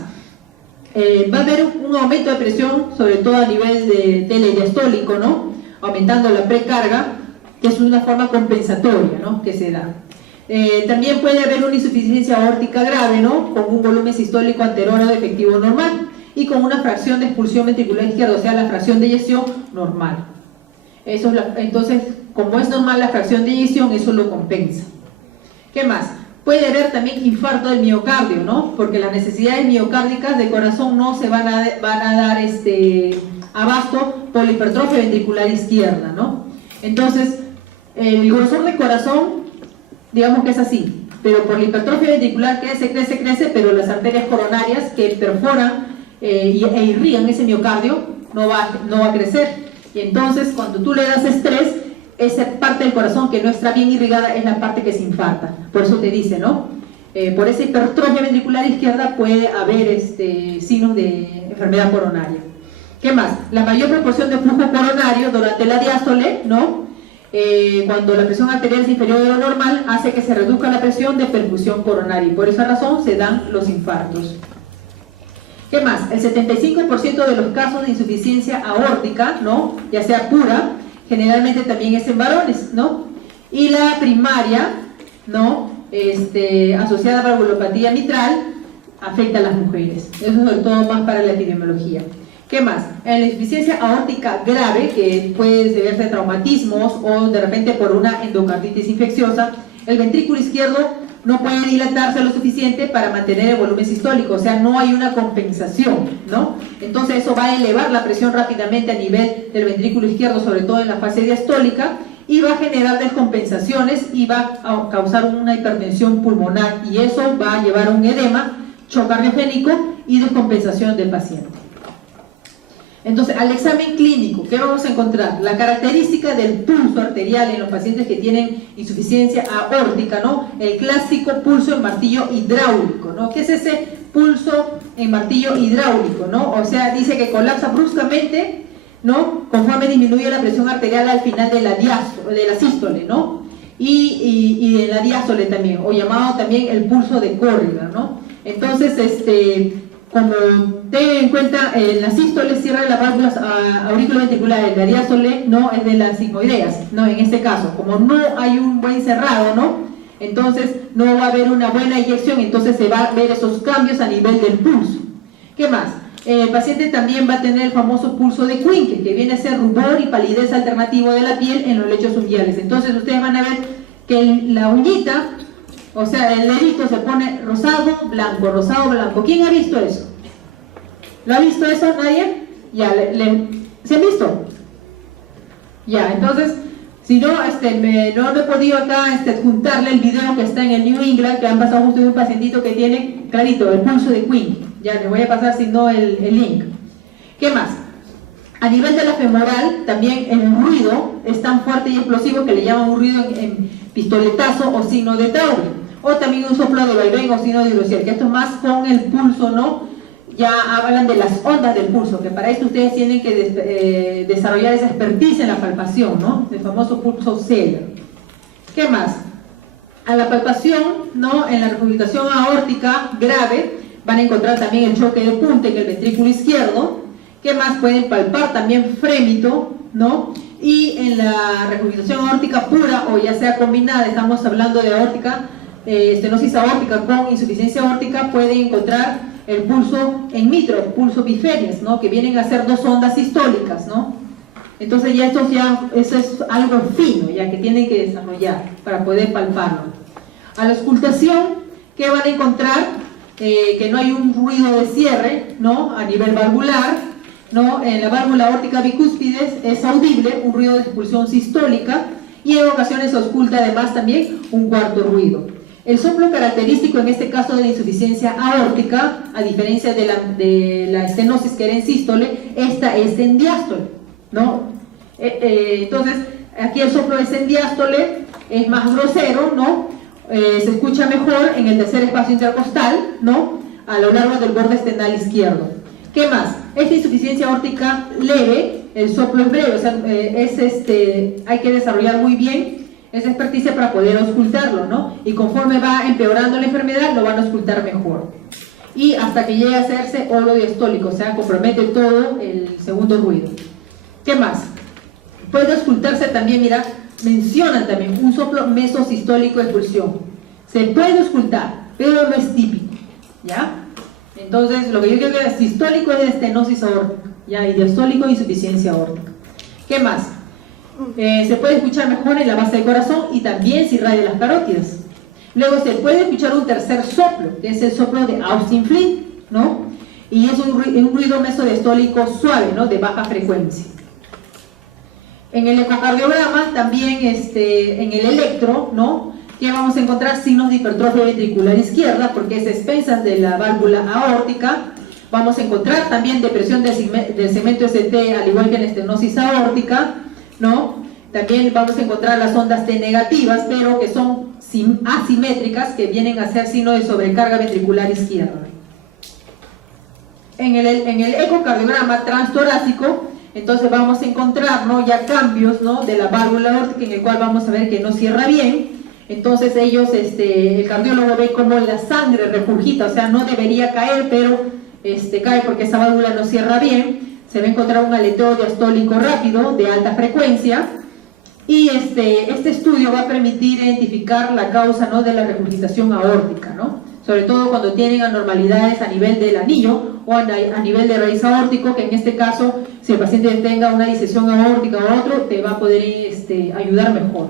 Va a haber un aumento de presión, sobre todo a nivel de telediastólico, ¿no?, aumentando la precarga, que es una forma compensatoria, ¿no?, que se da. También puede haber una insuficiencia aórtica grave, ¿no?, con un volumen sistólico anterior o efectivo normal, y con una fracción de expulsión ventricular izquierda, o sea, la fracción de eyección normal. Entonces, como es normal la fracción de eyección, eso lo compensa. ¿Qué más? Puede haber también infarto del miocardio, ¿no?, porque las necesidades miocárdicas del corazón no se van a dar abasto por la hipertrofia ventricular izquierda, ¿no? Entonces, el grosor del corazón, digamos que es así, pero por la hipertrofia ventricular crece, pero las arterias coronarias que perforan e irrigan ese miocardio no va a crecer. Y entonces, cuando tú le das estrés, esa parte del corazón que no está bien irrigada es la parte que se infarta. Por eso te dice, ¿no?, por esa hipertrofia ventricular izquierda puede haber signos de enfermedad coronaria. ¿Qué más? La mayor proporción de flujo coronario durante la diástole, ¿no?, cuando la presión arterial es inferior de lo normal, hace que se reduzca la presión de perfusión coronaria, y por esa razón se dan los infartos. ¿Qué más? El 75% de los casos de insuficiencia aórtica, ¿no?, ya sea pura, generalmente también es en varones, ¿no? Y la primaria, ¿no?, asociada a valvulopatía mitral, afecta a las mujeres. Eso sobre todo más para la epidemiología. ¿Qué más? En la insuficiencia aórtica grave, que puede deberse a traumatismos o de repente por una endocarditis infecciosa, el ventrículo izquierdo no puede dilatarse lo suficiente para mantener el volumen sistólico, o sea, no hay una compensación, ¿no? Entonces eso va a elevar la presión rápidamente a nivel del ventrículo izquierdo, sobre todo en la fase diastólica, y va a generar descompensaciones y va a causar una hipertensión pulmonar, y eso va a llevar a un edema, shock cardiogénico y descompensación del paciente. Entonces, al examen clínico, ¿qué vamos a encontrar? La característica del pulso arterial en los pacientes que tienen insuficiencia aórtica, ¿no? El clásico pulso en martillo hidráulico, ¿no? ¿Qué es ese pulso en martillo hidráulico, ¿no? O sea, dice que colapsa bruscamente, ¿no? Conforme disminuye la presión arterial al final de la sístole, ¿no? Y de la diástole también, o llamado también el pulso de Corrigan, ¿no? Entonces, como tengan en cuenta, la sístole cierra las válvulas auriculoventriculares, la diástole no es de las sigmoideas, ¿no? En este caso, como no hay un buen cerrado, ¿no? Entonces no va a haber una buena eyección, entonces se va a ver esos cambios a nivel del pulso. ¿Qué más? El paciente también va a tener el famoso pulso de Quincke, que viene a ser rubor y palidez alternativo de la piel en los lechos unguiales. Entonces ustedes van a ver que la uñita, o sea, el dedito se pone rosado, blanco, rosado, blanco. ¿Quién ha visto eso? ¿Lo ha visto eso? ¿Nadie? Ya, ¿se han visto? Ya, entonces, si no, no he podido acá juntarle el video que está en el New England, que han pasado justo de un pacientito que tiene, clarito, el pulso de Quincke. Ya, les voy a pasar si no el link. ¿Qué más? A nivel de la femoral, también el ruido es tan fuerte y explosivo que le llaman un ruido en pistoletazo o signo de Taube, o también un soplo de vaivén o signo de Grosjean, que esto es más con el pulso, ¿no? Ya hablan de las ondas del pulso, que para esto ustedes tienen que desarrollar esa expertise en la palpación, ¿no? El famoso pulso Zeller. ¿Qué más? A la palpación, ¿no? En la regurgitación aórtica grave van a encontrar también el choque de punta en el ventrículo izquierdo. ¿Qué más? Pueden palpar también frémito, ¿no? Y en la regurgitación aórtica pura o ya sea combinada, estamos hablando de aórtica, estenosis aórtica con insuficiencia aórtica, pueden encontrar el pulso en mitro, pulso biferias, ¿no? Que vienen a ser dos ondas sistólicas, ¿no? Entonces ya eso es algo fino, ya que tienen que desarrollar para poder palparlo. A la auscultación, ¿qué van a encontrar? Que no hay un ruido de cierre, ¿no? A nivel valvular, ¿no? En la válvula aórtica bicúspides es audible un ruido de expulsión sistólica y en ocasiones se ausculta además también un cuarto ruido. El soplo característico en este caso de la insuficiencia aórtica, a diferencia de la estenosis que era en sístole, esta es en diástole, ¿no? Entonces, aquí el soplo es en diástole, es más grosero, ¿no? Se escucha mejor en el tercer espacio intercostal, ¿no? A lo largo del borde estenal izquierdo. ¿Qué más? Esta insuficiencia aórtica leve, el soplo es breve, o sea, hay que desarrollar muy bien esa experticia para poder auscultarlo, ¿no? Y conforme va empeorando la enfermedad, lo van a auscultar mejor. Y hasta que llegue a hacerse holodiastólico, o sea, compromete todo el segundo ruido. ¿Qué más? Puede auscultarse también, mira, mencionan también un soplo mesosistólico de expulsión. Se puede auscultar, pero no es típico, ¿ya? Entonces, lo que yo creo que es sistólico es estenosis aórtica, ¿ya? Y diastólico, insuficiencia aórtica. ¿Qué más? Se puede escuchar mejor en la base del corazón y también si irradia las carótidas. Luego se puede escuchar un tercer soplo, que es el soplo de Austin-Flint, ¿no? Y es un ruido mesodiastólico suave, ¿no? De baja frecuencia. En el ecocardiograma, también en el electro, ¿no? Que vamos a encontrar signos de hipertrofia ventricular izquierda, porque es a expensas de la válvula aórtica. Vamos a encontrar también depresión del segmento ST, al igual que en estenosis aórtica, ¿no? También vamos a encontrar las ondas T negativas, pero que son asimétricas, que vienen a ser signo de sobrecarga ventricular izquierda. En el ecocardiograma transtorácico, entonces vamos a encontrar, ¿no? Ya cambios, ¿no? De la válvula aórtica, en el cual vamos a ver que no cierra bien. Entonces el cardiólogo ve como la sangre regurgita, o sea, no debería caer, pero cae porque esa válvula no cierra bien. Se va a encontrar un aleteo diastólico rápido de alta frecuencia y este estudio va a permitir identificar la causa, ¿no? De la regurgitación aórtica, ¿no? Sobre todo cuando tienen anormalidades a nivel del anillo o a nivel de raíz aórtico, que en este caso, si el paciente tenga una disección aórtica o otro, te va a poder ayudar mejor.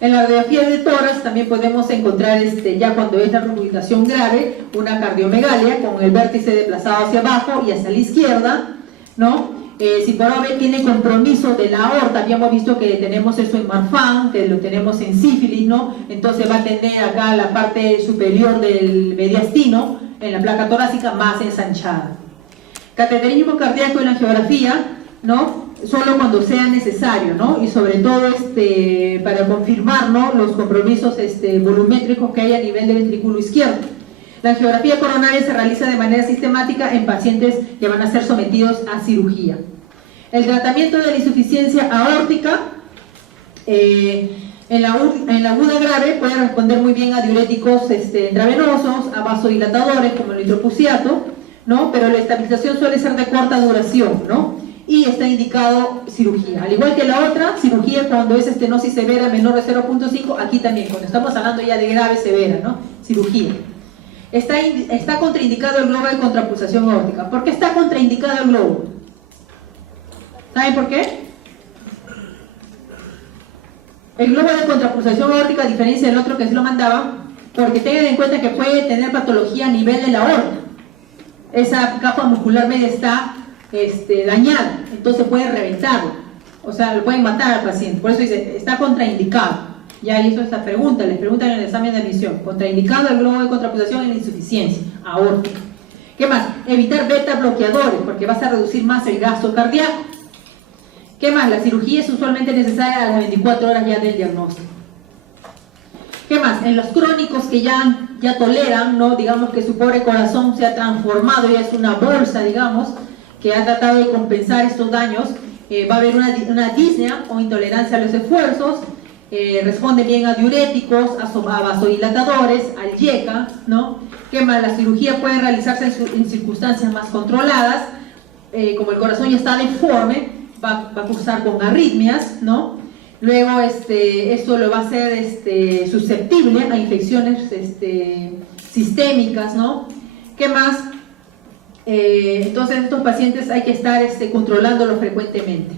En la radiografía de tórax también podemos encontrar, ya cuando es la regurgitación grave, una cardiomegalia con el vértice desplazado hacia abajo y hacia la izquierda, ¿no? Si por ahora tiene compromiso de la aorta, habíamos visto que tenemos eso en Marfan, que lo tenemos en sífilis, ¿no? Entonces va a tener acá la parte superior del mediastino, en la placa torácica, más ensanchada. Cateterismo cardíaco en la angiografía, ¿no? Solo cuando sea necesario, ¿no? Y sobre todo para confirmar, ¿no?, los compromisos volumétricos que hay a nivel del ventrículo izquierdo. La angiografía coronaria se realiza de manera sistemática en pacientes que van a ser sometidos a cirugía. El tratamiento de la insuficiencia aórtica en la aguda grave puede responder muy bien a diuréticos intravenosos, a vasodilatadores como el nitroprusiato, ¿no? Pero la estabilización suele ser de corta duración, ¿no? Y está indicado cirugía. Al igual que la otra, cirugía cuando es estenosis severa menor de 0.5, aquí también, cuando estamos hablando ya de grave severa, ¿no? Cirugía. Está contraindicado el globo de contrapulsación aórtica. ¿Por qué está contraindicado el globo? ¿Saben por qué? El globo de contrapulsación aórtica, a diferencia del otro que se lo mandaba, porque tengan en cuenta que puede tener patología a nivel de la aorta. Esa capa muscular media está dañada, entonces puede reventarlo. O sea, lo pueden matar al paciente. Por eso dice, está contraindicado. Ya hizo esta pregunta, les preguntan en el examen de admisión. Contraindicado el globo de contrapulsación en la insuficiencia aórtica. ¿Qué más? Evitar beta bloqueadores, porque vas a reducir más el gasto cardíaco. ¿Qué más? La cirugía es usualmente necesaria a las 24 horas ya del diagnóstico. ¿Qué más? En los crónicos que ya toleran, ¿no? Digamos que su pobre corazón se ha transformado, ya es una bolsa, digamos, que ha tratado de compensar estos daños, va a haber una disnea o intolerancia a los esfuerzos, responde bien a diuréticos, a vasodilatadores, al IECA, ¿no? ¿Qué más? La cirugía puede realizarse en circunstancias más controladas, como el corazón ya está deforme, va a cursar con arritmias, ¿no? Luego esto lo va a hacer susceptible a infecciones sistémicas, ¿no? ¿Qué más? Entonces estos pacientes hay que estar controlándolos frecuentemente.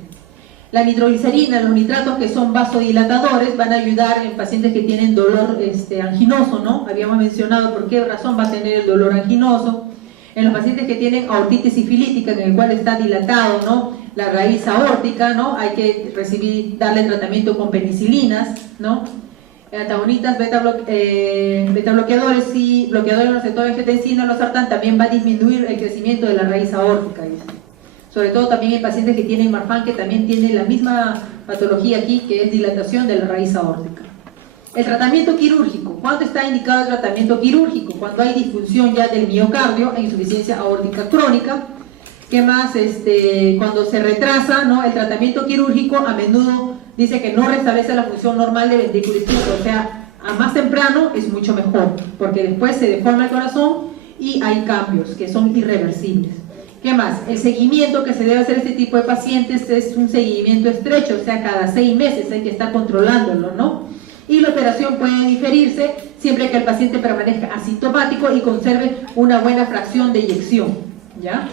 La nitroglicerina, los nitratos que son vasodilatadores van a ayudar en pacientes que tienen dolor anginoso, ¿no? Habíamos mencionado por qué razón va a tener el dolor anginoso. En los pacientes que tienen aortitis sifilítica, en el cual está dilatado, ¿no?, la raíz aórtica, ¿no?, hay que darle tratamiento con penicilinas, ¿no? Antagonistas, beta bloqueadores y bloqueadores de los receptores de angiotensina, los sartán, también va a disminuir el crecimiento de la raíz aórtica, ¿sí? Sobre todo también en pacientes que tienen Marfan, que también tienen la misma patología aquí, que es dilatación de la raíz aórtica. El tratamiento quirúrgico. ¿Cuándo está indicado el tratamiento quirúrgico? Cuando hay disfunción ya del miocardio e insuficiencia aórtica crónica. ¿Qué más? Cuando se retrasa, ¿no?, el tratamiento quirúrgico, a menudo dice que no restablece la función normal del ventrículo izquierdo. O sea, a más temprano es mucho mejor, porque después se deforma el corazón y hay cambios que son irreversibles. ¿Qué más? El seguimiento que se debe hacer a este tipo de pacientes es un seguimiento estrecho, o sea, cada 6 meses hay que estar controlándolo, ¿no? Y la operación puede diferirse siempre que el paciente permanezca asintomático y conserve una buena fracción de eyección, ¿ya?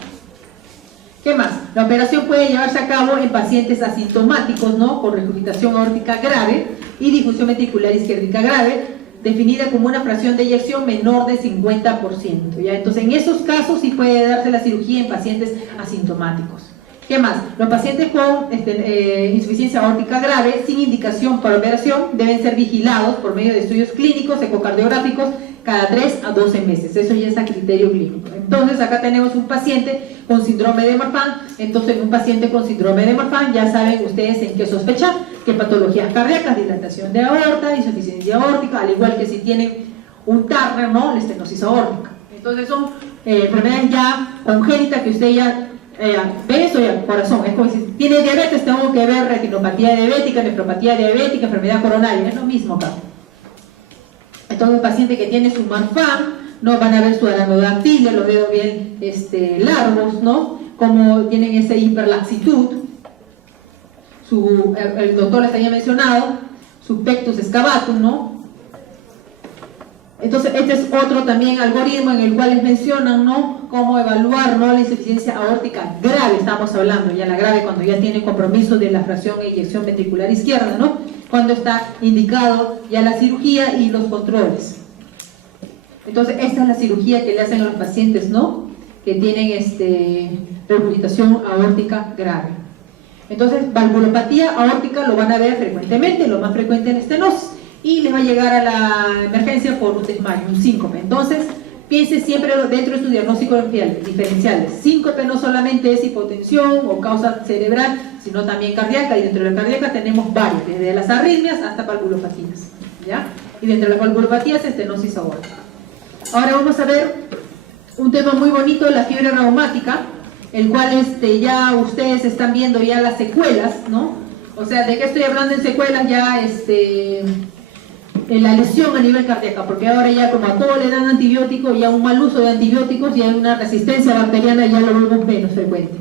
¿Qué más? La operación puede llevarse a cabo en pacientes asintomáticos, ¿no?, con regurgitación aórtica grave y difusión ventricular isquémica grave, definida como una fracción de eyección menor de 50%, ¿ya? Entonces, en esos casos sí puede darse la cirugía en pacientes asintomáticos. ¿Qué más? Los pacientes con insuficiencia aórtica grave, sin indicación para operación, deben ser vigilados por medio de estudios clínicos, ecocardiográficos, cada 3 a 12 meses. Eso ya es a criterio clínico. Entonces, acá tenemos un paciente con síndrome de Marfan. Entonces, en un paciente con síndrome de Marfan, ya saben ustedes en qué sospechar, qué patologías cardíacas, dilatación de aorta, insuficiencia aórtica, al igual que si tienen un Turner, ¿no?, la estenosis aórtica. Entonces, son enfermedades ya congénitas que usted ya ve eso ya, corazón. Es como si tiene diabetes, tengo que ver retinopatía diabética, nefropatía diabética, enfermedad coronaria, es lo mismo acá. Entonces, el paciente que tiene su Marfan, ¿no?, van a ver su aranodactilia, los dedos bien largos, ¿no?, como tienen esa hiperlaxitud. El doctor les había mencionado, su pectus excavatum, ¿no? Entonces, este es otro también algoritmo en el cual les mencionan, ¿no?, cómo evaluar, ¿no?, la insuficiencia aórtica grave, estamos hablando, ya la grave cuando ya tiene compromiso de la fracción e eyección ventricular izquierda, ¿no? cuando está indicado ya la cirugía y los controles. Entonces, esta es la cirugía que le hacen a los pacientes, ¿no?, que tienen regurgitación aórtica grave. Entonces, valvulopatía aórtica lo van a ver frecuentemente, lo más frecuente en estenosis, y les va a llegar a la emergencia por un desmayo, un síncope. Entonces, piense siempre dentro de su diagnóstico diferenciales. Síncope no solamente es hipotensión o causa cerebral, sino también cardíaca, y dentro de la cardíaca tenemos varios, desde las arritmias hasta valvulopatías, ¿ya? Y dentro de las valvulopatías, estenosis aórtica. Ahora vamos a ver un tema muy bonito, la fiebre reumática, el cual ya ustedes están viendo ya las secuelas, ¿no? O sea, ¿de qué estoy hablando en secuelas? Ya en la lesión a nivel cardíaco, porque ahora ya como a todo le dan antibióticos, ya un mal uso de antibióticos y hay una resistencia bacteriana, ya lo vemos menos frecuente.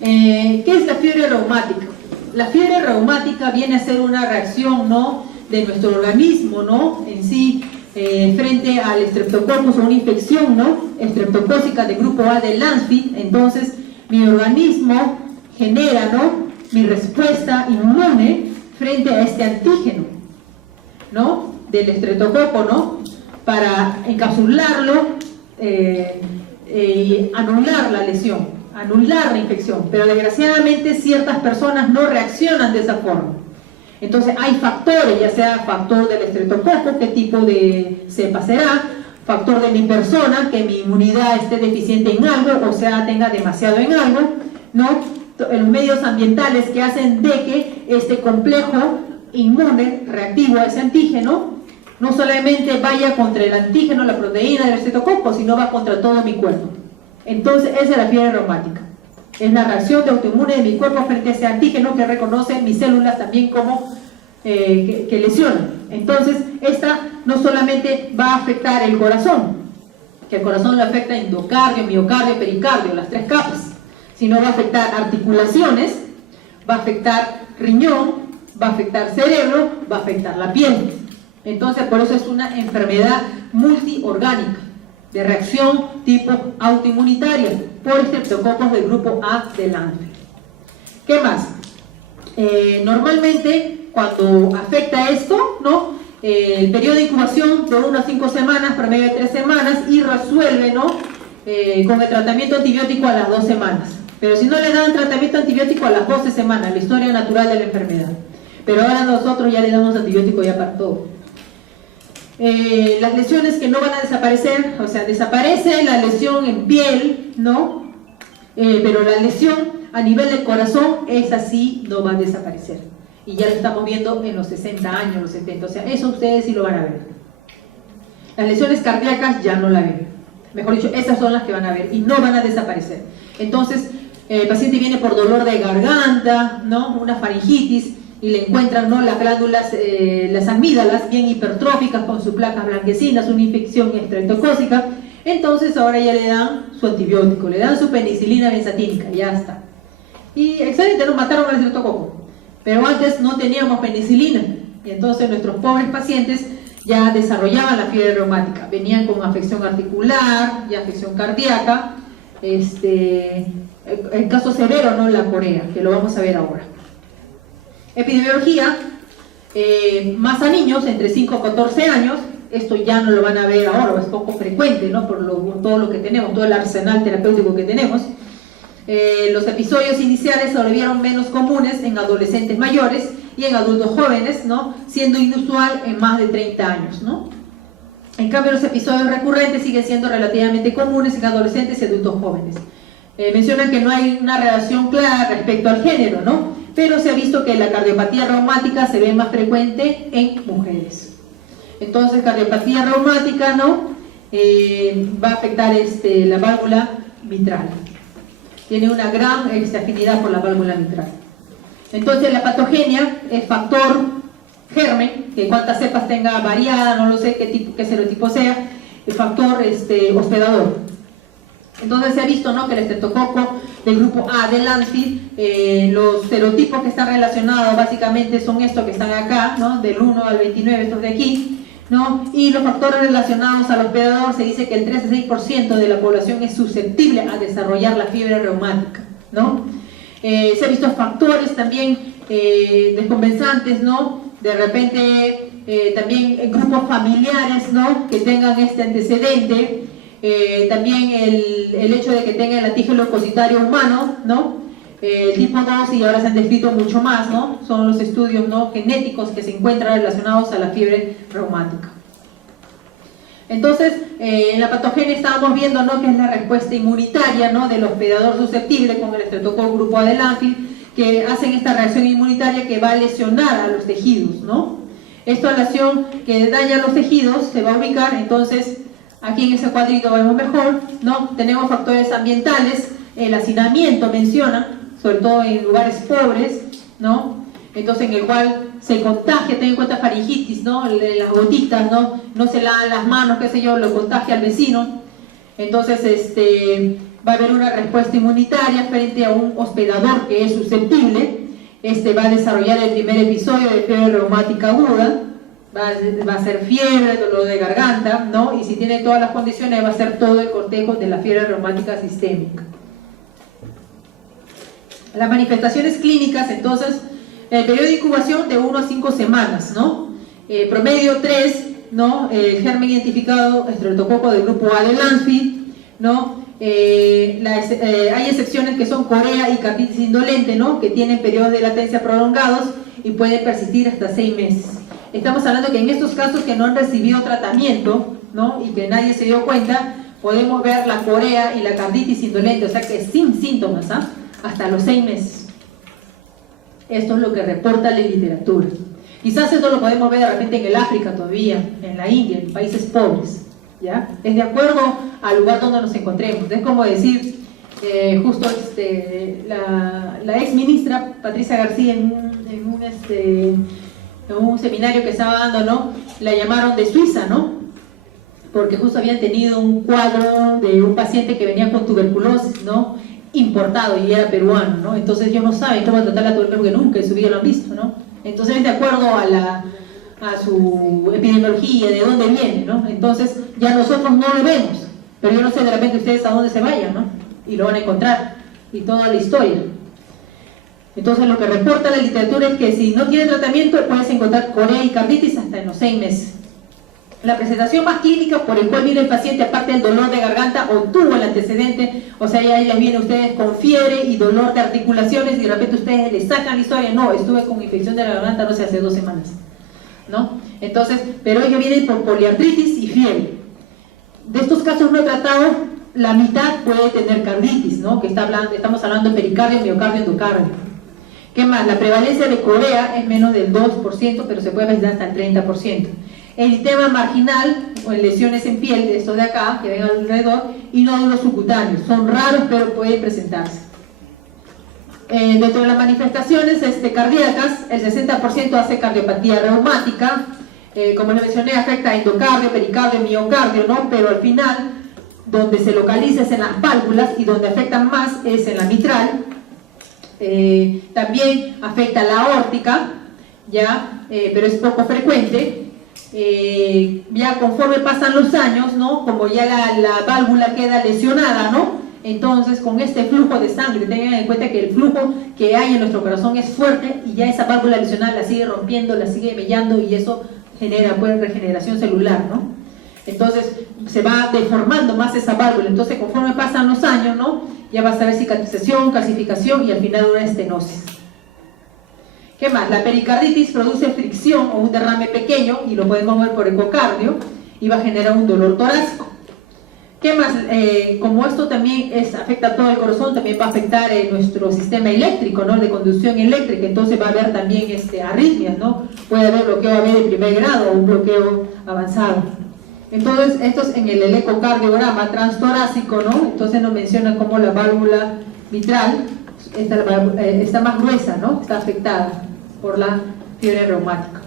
¿Qué es la fiebre reumática? La fiebre reumática viene a ser una reacción, ¿no?, de nuestro organismo, ¿no?, en sí, frente al Streptococcus, o una infección, ¿no?, estreptocócica de grupo A de Landsfield. Entonces mi organismo genera, ¿no?, mi respuesta inmune frente a este antígeno, ¿no?, del estreptococo, ¿no?, para encapsularlo y anular la lesión, anular la infección. Pero desgraciadamente ciertas personas no reaccionan de esa forma. Entonces hay factores, ya sea factor del estreptococo, qué tipo de cepa será, factor de mi persona, que mi inmunidad esté deficiente en algo, o sea, tenga demasiado en algo, ¿no?, los medios ambientales que hacen de que este complejo inmune reactivo a ese antígeno no solamente vaya contra el antígeno, la proteína del estreptococo, sino va contra todo mi cuerpo. Entonces esa es la fiebre reumática. Es la reacción de autoinmune de mi cuerpo frente a ese antígeno que reconoce mis células también como que lesionan. Entonces, esta no solamente va a afectar el corazón, que el corazón lo afecta endocardio, miocardio, pericardio, las tres capas, sino va a afectar articulaciones, va a afectar riñón, va a afectar cerebro, va a afectar la piel. Entonces, por eso es una enfermedad multiorgánica, de reacción tipo autoinmunitaria, por estreptococos del grupo A de Landsfield. ¿Qué más? Normalmente, cuando afecta esto, ¿no?, el periodo de incubación de 1 a 5 semanas, promedio de 3 semanas, y resuelve, ¿no?, con el tratamiento antibiótico a las 2 semanas. Pero si no le dan tratamiento antibiótico a las 12 semanas, la historia natural de la enfermedad. Pero ahora nosotros ya le damos antibiótico ya para todo. Las lesiones que no van a desaparecer, o sea, desaparece la lesión en piel, ¿no? Pero la lesión a nivel del corazón, esa sí no va a desaparecer. Y ya lo estamos viendo en los 60 años, los 70, o sea, eso ustedes sí lo van a ver. Las lesiones cardíacas ya no la ven. Mejor dicho, esas son las que van a ver y no van a desaparecer. Entonces, el paciente viene por dolor de garganta, ¿no?, una faringitis, y le encuentran, ¿no?, las glándulas, las amígdalas bien hipertróficas con sus placas blanquecinas, una infección estreptocócica. Entonces ahora ya le dan su antibiótico, le dan su penicilina benzatínica, ya está. Y excelente, nos mataron al estreptococo. Pero antes no teníamos penicilina, y entonces nuestros pobres pacientes ya desarrollaban la fiebre reumática. Venían con afección articular, y afección cardíaca, el caso severo, ¿no?, la corea, que lo vamos a ver ahora. Epidemiología, más a niños entre 5 a 14 años, esto ya no lo van a ver ahora, es poco frecuente, ¿no?, por todo lo que tenemos, todo el arsenal terapéutico que tenemos. Los episodios iniciales se volvieron menos comunes en adolescentes mayores y en adultos jóvenes, ¿no?, siendo inusual en más de 30 años, ¿no? En cambio, los episodios recurrentes siguen siendo relativamente comunes en adolescentes y adultos jóvenes. Mencionan que no hay una relación clara respecto al género, ¿no?, pero se ha visto que la cardiopatía reumática se ve más frecuente en mujeres. Entonces, cardiopatía reumática, ¿no?, va a afectar la válvula mitral. Tiene una gran afinidad por la válvula mitral. Entonces, la patogenia es factor germen, que cuántas cepas tenga variada, no lo sé qué serotipo sea, el factor hospedador. Entonces se ha visto, ¿no?, que el estreptococo del grupo A de Landsfield, los serotipos que están relacionados básicamente son estos que están acá, ¿no?, del 1 al 29, estos de aquí, ¿no?, y los factores relacionados al hospedador, se dice que el 3 a 6% de la población es susceptible a desarrollar la fiebre reumática, ¿no? Se han visto factores también descompensantes, ¿no? De repente también grupos familiares, ¿no? Que tengan este antecedente, también el hecho de que tengan el antígeno leucocitario humano, ¿no? El tipo 2, y ahora se han descrito mucho más, ¿no? Son los estudios, ¿no?, genéticos que se encuentran relacionados a la fiebre reumática. Entonces, en la patogenia estábamos viendo, ¿no?, que es la respuesta inmunitaria, ¿no?, del hospedador susceptible con el estreptococcus grupo A del ánfil, que hacen esta reacción inmunitaria que va a lesionar a los tejidos, ¿no? Esta lesión que daña los tejidos se va a ubicar, entonces, aquí en ese cuadrito vemos mejor, ¿no? Tenemos factores ambientales, el hacinamiento menciona, sobre todo en lugares pobres, ¿no? Entonces, en el cual se contagia, ten en cuenta faringitis, ¿no? Las gotitas, ¿no? No se lavan las manos, qué sé yo, lo contagia al vecino. Entonces, va a haber una respuesta inmunitaria frente a un hospedador que es susceptible. Va a desarrollar el primer episodio de fiebre reumática aguda, va a ser fiebre, dolor de garganta, ¿no? Y si tiene todas las condiciones, va a ser todo el cortejo de la fiebre reumática sistémica. Las manifestaciones clínicas, entonces, el periodo de incubación de 1 a 5 semanas, ¿no? Promedio 3, ¿no? El germen identificado, estreptococo del grupo A del ánfil, ¿no? Hay excepciones que son corea y carditis indolente, ¿no?, que tienen periodos de latencia prolongados y pueden persistir hasta 6 meses. Estamos hablando que en estos casos que no han recibido tratamiento, ¿no?, y que nadie se dio cuenta, podemos ver la corea y la carditis indolente, o sea que sin síntomas, ¿ah?, hasta los 6 meses. Esto es lo que reporta la literatura. Quizás esto lo podemos ver de repente en el África todavía, en la India, en países pobres, ¿ya? Es de acuerdo al lugar donde nos encontremos. Es como decir, justo la ex ministra Patricia García en un seminario que estaba dando, ¿no?, la llamaron de Suiza, ¿no?, porque justo habían tenido un cuadro de un paciente que venía con tuberculosis, ¿no?, importado, y era peruano, ¿no? Entonces ellos no saben cómo tratar la tuberculosis, porque nunca en su vida lo han visto, ¿no? Entonces, de acuerdo a su epidemiología, de dónde viene, ¿no? Entonces ya nosotros no lo vemos, pero yo no sé de repente ustedes a dónde se vayan, ¿no?, y lo van a encontrar, y toda la historia. Entonces lo que reporta la literatura es que si no tiene tratamiento puedes encontrar corea y carditis hasta en los 6 meses. La presentación más clínica por el cual viene el paciente, aparte del dolor de garganta, o tuvo el antecedente, o sea, ahí les viene a ustedes con fiebre y dolor de articulaciones, y de repente ustedes les sacan la historia, no, estuve con infección de la garganta, no sé, hace 2 semanas, ¿no? Entonces, pero ellos vienen por poliartritis y fiebre. De estos casos no tratados, la mitad puede tener carditis, ¿no?, que estamos hablando de pericardio, miocardio, endocardio. ¿Qué más? La prevalencia de corea es menos del 2%, pero se puede ver hasta el 30%. Eritema marginal, o lesiones en piel, de estos de acá, que ven alrededor, y nódulos subcutáneos. Son raros, pero pueden presentarse. Dentro de las manifestaciones cardíacas, el 60% hace cardiopatía reumática. Como les mencioné, afecta a endocardio, pericardio, miocardio, ¿no? Pero al final, donde se localiza es en las válvulas, y donde afectan más es en la mitral. También afecta a la aórtica, ¿ya? Pero es poco frecuente. Ya conforme pasan los años, ¿no?, como ya la válvula queda lesionada, ¿no?, entonces con este flujo de sangre, tengan en cuenta que el flujo que hay en nuestro corazón es fuerte, y ya esa válvula lesionada la sigue rompiendo, la sigue mellando, y eso genera pues regeneración celular, ¿no? Entonces se va deformando más esa válvula. Entonces conforme pasan los años, ¿no?, ya va a haber cicatrización, calcificación y al final una estenosis. ¿Qué más? La pericarditis produce fricción o un derrame pequeño, y lo podemos ver por ecocardio, y va a generar un dolor torácico. ¿Qué más? Como esto también afecta a todo el corazón, también va a afectar nuestro sistema eléctrico, ¿no?, de conducción eléctrica. Entonces va a haber también arritmias, ¿no? Puede haber bloqueo AV de primer grado o un bloqueo avanzado. Entonces, esto es en el ecocardiograma transtorácico, ¿no? Entonces nos menciona cómo la válvula mitral está más gruesa, ¿no?, está afectada por la fiebre reumática.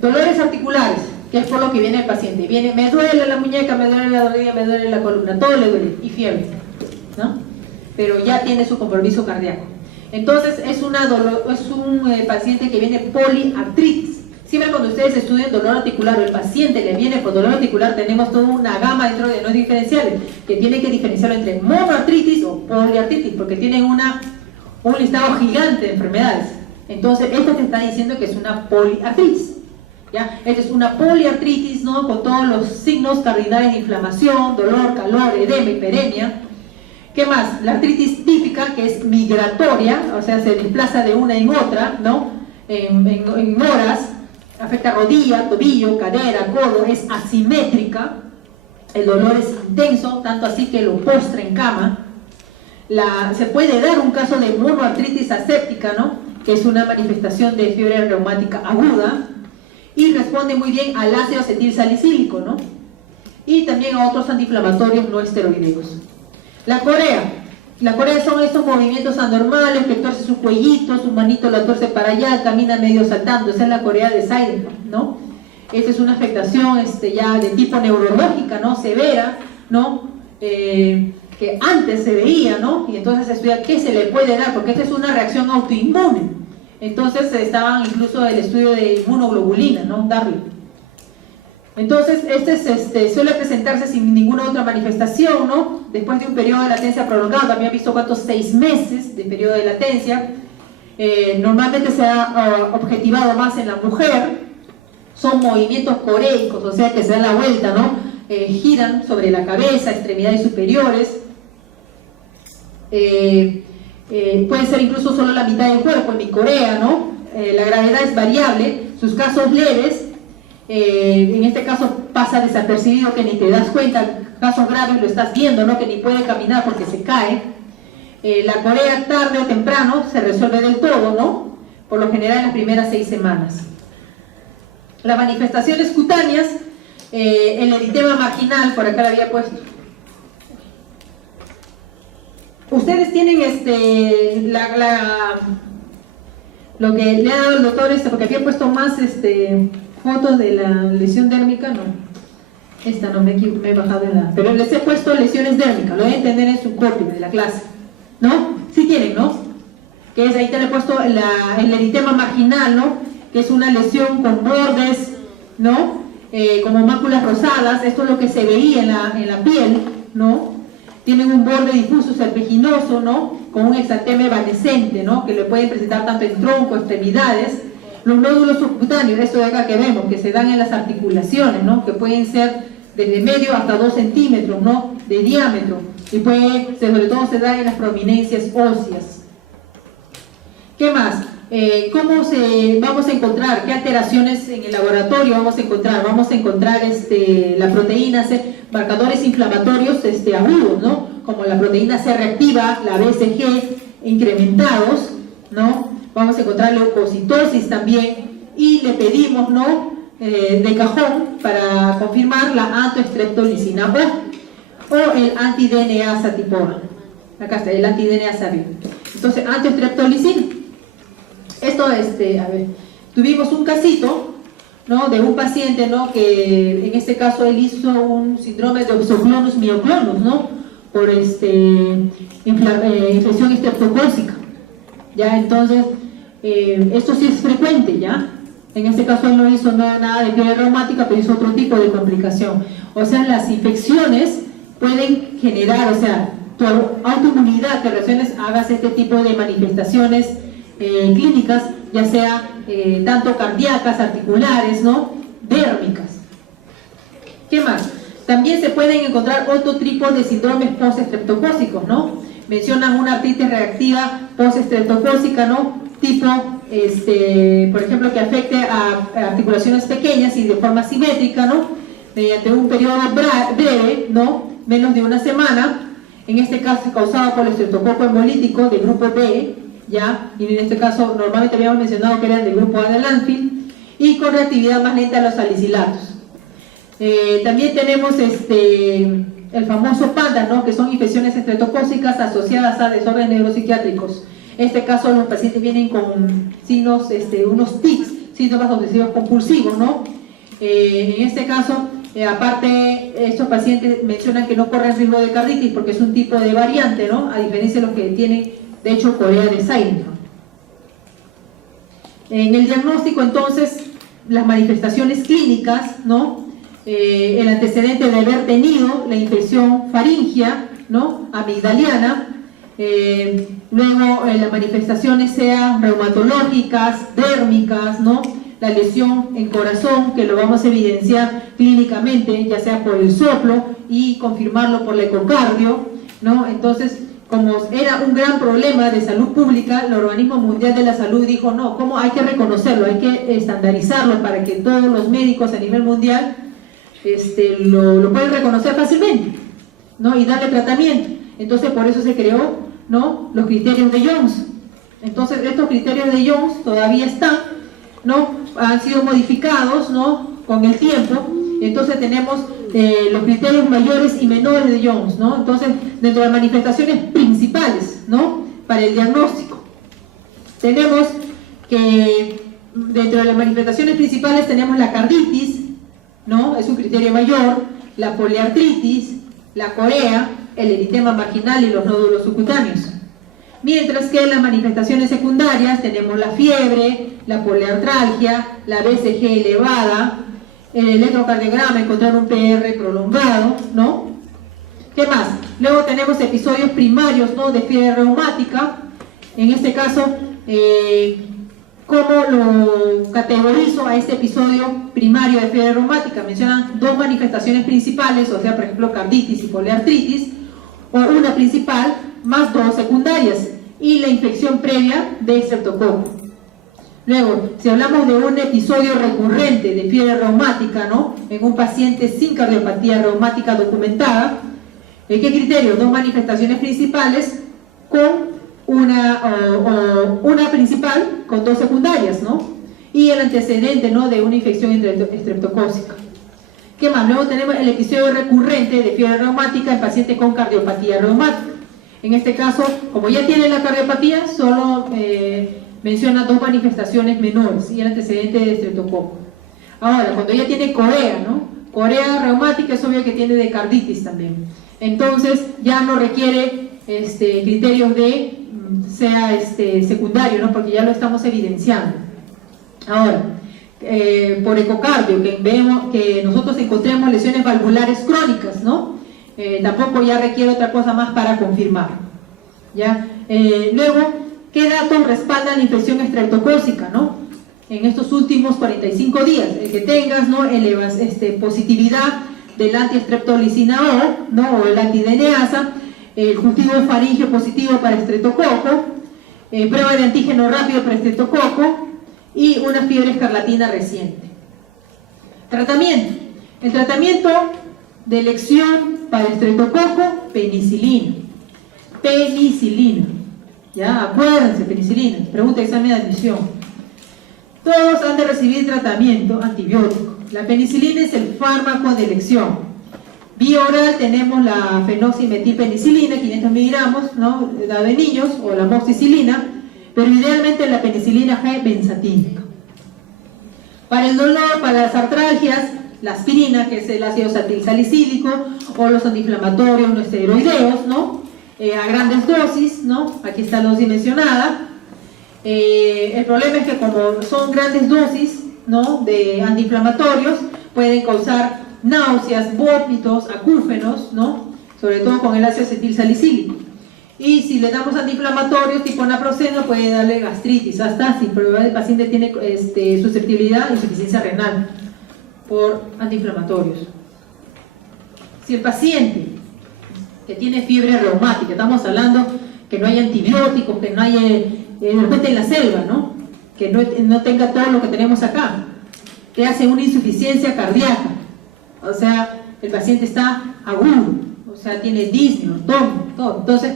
Dolores articulares, que es por lo que viene el paciente. Viene, me duele la muñeca, me duele la rodilla, me duele la columna, todo le duele, y fiebre, ¿no? Pero ya tiene su compromiso cardíaco. Entonces es un paciente que viene poliartritis. Siempre cuando ustedes estudian dolor articular o el paciente le viene por dolor articular, tenemos toda una gama dentro de no diferenciales que tienen que diferenciar entre monoartritis o poliartritis, porque tienen una un listado gigante de enfermedades. Entonces, esto te está diciendo que es una poliartritis. ¿Ya? Esta es una poliartritis, ¿no? Con todos los signos cardinales de inflamación, dolor, calor, edema, hiperemia. ¿Qué más? La artritis típica, que es migratoria, o sea, se desplaza de una en otra, ¿no? En horas, afecta rodilla, tobillo, cadera, codo, es asimétrica, el dolor es intenso, tanto así que lo postra en cama. Se puede dar un caso de monoartritis aséptica, ¿no? Que es una manifestación de fiebre reumática aguda, y responde muy bien al ácido acetilsalicílico, ¿no? Y también a otros antiinflamatorios no esteroideos. La corea son estos movimientos anormales, que torce su cuellito, su manito la torce para allá, camina medio saltando. Esa es la corea de Seidenberg, ¿no? Esta es una afectación ya de tipo neurológica, ¿no? Severa, ¿no? Que antes se veía, ¿no? Y entonces se estudia qué se le puede dar, porque esta es una reacción autoinmune. Entonces estaban incluso el estudio de inmunoglobulina, ¿no? Darling. Entonces, suele presentarse sin ninguna otra manifestación, ¿no? Después de un periodo de latencia prolongado, también he visto cuántos 6 meses de periodo de latencia. Normalmente se ha objetivado más en la mujer. Son movimientos coreicos, o sea que se dan la vuelta, ¿no? Giran sobre la cabeza, extremidades superiores. Puede ser incluso solo la mitad del cuerpo en mi corea, ¿no? La gravedad es variable, sus casos leves, en este caso pasa desapercibido, que ni te das cuenta, casos graves lo estás viendo, ¿no? Que ni puede caminar porque se cae. La corea tarde o temprano se resuelve del todo, ¿no? Por lo general en las primeras 6 semanas. Las manifestaciones cutáneas, el eritema marginal, por acá lo había puesto. Ustedes tienen lo que le ha dado el doctor, porque había puesto más fotos de la lesión dérmica, no. Esta no, me he bajado en la... Pero les he puesto lesiones dérmicas, lo deben tener en su copia de la clase, ¿no? Sí tienen, ¿no? Que es, ahí te le he puesto el eritema marginal, ¿no? Que es una lesión con bordes, ¿no? Como máculas rosadas, esto es lo que se veía en la piel, ¿no? Tienen un borde difuso serpeginoso, ¿no? Con un exantema evanescente, ¿no? Que lo pueden presentar tanto en tronco, extremidades. Los nódulos subcutáneos, esto de acá que vemos, que se dan en las articulaciones, ¿no? Que pueden ser desde medio hasta 2 centímetros, ¿no? De diámetro. Y sobre todo se dan en las prominencias óseas. ¿Qué más? Vamos a encontrar qué alteraciones en el laboratorio vamos a encontrar. Vamos a encontrar la proteína C, marcadores inflamatorios agudos, ¿no? Como la proteína C reactiva, la BCG, incrementados, ¿no? Vamos a encontrar leucocitosis también, y le pedimos, ¿no? De cajón para confirmar la antostreptolicina O el anti-DNA tipo A. Acá está, el anti-DNA sabio. Entonces, antostreptolicina. Esto, a ver, tuvimos un casito, ¿no? De un paciente, ¿no? Que en este caso él hizo un síndrome de oxoclonus mioclonus, ¿no? Por infección estreptocócica. Ya, entonces, esto sí es frecuente, ¿ya? En este caso él no hizo nada de fiebre reumática, pero hizo otro tipo de complicación. O sea, las infecciones pueden generar, o sea, tu autoinmunidad que reacciones, hagas este tipo de manifestaciones clínicas, ya sea tanto cardíacas, articulares, ¿no? Dérmicas. ¿Qué más? También se pueden encontrar otro tipo de síndromes postestreptocócicos, ¿no? Mencionan una artritis reactiva postestreptocócica, ¿no? Tipo, por ejemplo, que afecte a articulaciones pequeñas y de forma simétrica, ¿no? Mediante un periodo breve, ¿no? Menos de una semana, en este caso causado por el estreptococo hemolítico del grupo B, ¿ya? Y en este caso normalmente habíamos mencionado que eran del grupo A de Lanfield, y con reactividad más lenta a los salicilatos. También tenemos el famoso PANDA, ¿no? Que son infecciones estreptocócicas asociadas a desórdenes neuropsiquiátricos. En este caso los pacientes vienen con signos, unos tics, síntomas obsesivos compulsivos, ¿no? En este caso, aparte, estos pacientes mencionan que no corren riesgo de carditis porque es un tipo de variante, ¿no? A diferencia de los que tienen, de hecho, corea de Seidenberg. En el diagnóstico, entonces, las manifestaciones clínicas, ¿no? El antecedente de haber tenido la infección faríngea, ¿no? Amigdaliana, Luego las manifestaciones sean reumatológicas, dérmicas, ¿no? La lesión en corazón, que lo vamos a evidenciar clínicamente, ya sea por el soplo y confirmarlo por el ecocardio, ¿no? Entonces, como era un gran problema de salud pública, el Organismo Mundial de la Salud dijo, no, ¿cómo? Hay que reconocerlo, hay que estandarizarlo para que todos los médicos a nivel mundial lo puedan reconocer fácilmente, ¿no? Y darle tratamiento. Entonces, por eso se creó, ¿no?, los criterios de Jones. Entonces, estos criterios de Jones todavía están, ¿no?, han sido modificados, ¿no?, con el tiempo. Entonces tenemos los criterios mayores y menores de Jones, ¿no? Entonces, dentro de las manifestaciones principales, ¿no?, para el diagnóstico, tenemos que dentro de las manifestaciones principales tenemos la carditis, ¿no?, es un criterio mayor, la poliartritis, la corea, el eritema marginal y los nódulos subcutáneos. Mientras que en las manifestaciones secundarias tenemos la fiebre, la poliartralgia, la BCG elevada, el electrocardiograma, encontrar un PR prolongado, ¿no? ¿Qué más? Luego tenemos episodios primarios, ¿no?, de fiebre reumática. En este caso, ¿cómo lo categorizo a este episodio primario de fiebre reumática? Mencionan dos manifestaciones principales, o sea, por ejemplo, carditis y poliartritis, o una principal más dos secundarias, y la infección previa de estreptococo. Luego, si hablamos de un episodio recurrente de fiebre reumática, ¿no?, en un paciente sin cardiopatía reumática documentada, ¿qué criterio? Dos manifestaciones principales con una principal con dos secundarias, ¿no? Y el antecedente, ¿no?, de una infección estreptocócica. ¿Qué más? Luego tenemos el episodio recurrente de fiebre reumática en pacientes con cardiopatía reumática. En este caso, como ya tiene la cardiopatía, solo menciona dos manifestaciones menores y el antecedente de estreptococo. Ahora, cuando ya tiene corea, ¿no?, corea reumática, es obvio que tiene de carditis también. Entonces, ya no requiere criterios de secundario, ¿no?, porque ya lo estamos evidenciando. Ahora, por ecocardio, que vemos que nosotros encontremos lesiones valvulares crónicas, ¿no? Tampoco ya requiere otra cosa más para confirmar, ¿ya? Luego, ¿qué datos respaldan la infección estreptocócica, ¿no?, en estos últimos 45 días? El que tengas, ¿no?, positividad del antiestreptolicina O, ¿no?, o el antiDNasa, el cultivo faríngeo positivo para estreptococo, prueba de antígeno rápido para estreptococo y una fiebre escarlatina reciente. Tratamiento. El tratamiento de elección para estreptococo, penicilina. Penicilina. Ya, acuérdense, penicilina. Pregunta de examen de admisión. Todos han de recibir tratamiento antibiótico. La penicilina es el fármaco de elección. Vía oral tenemos la fenoximetilpenicilina, 500 miligramos, ¿no?, dado en niños, o la moxicilina, pero idealmente la penicilina G benzatínica. Para el dolor, para las artralgias, la aspirina, que es el ácido salicílico, o los antiinflamatorios no esteroideos, ¿no?, a grandes dosis, ¿no?, aquí está la dosis mencionada. El problema es que como son grandes dosis, ¿no?, de antiinflamatorios, pueden causar náuseas, vómitos, acúfenos, ¿no?, sobre todo con el ácido acetilsalicílico. Y si le damos antiinflamatorios tipo naproxeno, puede darle gastritis, hasta si el paciente tiene susceptibilidad e insuficiencia renal por antiinflamatorios. Si el paciente que tiene fiebre reumática, estamos hablando que no hay antibióticos, que no hay, de repente en la selva, ¿no?, que no tenga todo lo que tenemos acá, que hace una insuficiencia cardíaca, o sea, el paciente está agudo, o sea, tiene disnea, todo. Entonces,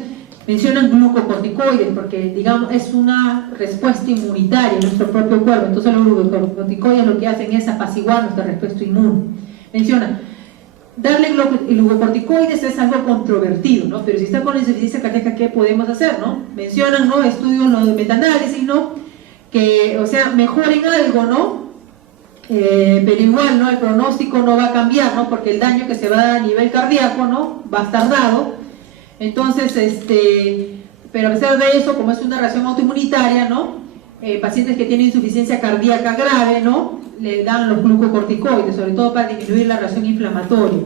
mencionan glucocorticoides porque, digamos, es una respuesta inmunitaria en nuestro propio cuerpo. Entonces, los glucocorticoides lo que hacen es apaciguar nuestra respuesta inmune. Mencionan, darle glucocorticoides es algo controvertido, ¿no? Pero si está con insuficiencia cardíaca, ¿qué podemos hacer, no? Mencionan, ¿no?, estudios, ¿no?, de metaanálisis, ¿no?, que, o sea, mejoren algo, ¿no? Pero igual, ¿no?, el pronóstico no va a cambiar, ¿no?, porque el daño que se va a dar a nivel cardíaco, ¿no?, va a estar dado. Entonces, pero a pesar de eso, como es una reacción autoinmunitaria, ¿no?, pacientes que tienen insuficiencia cardíaca grave, ¿no?, le dan los glucocorticoides, sobre todo para disminuir la reacción inflamatoria.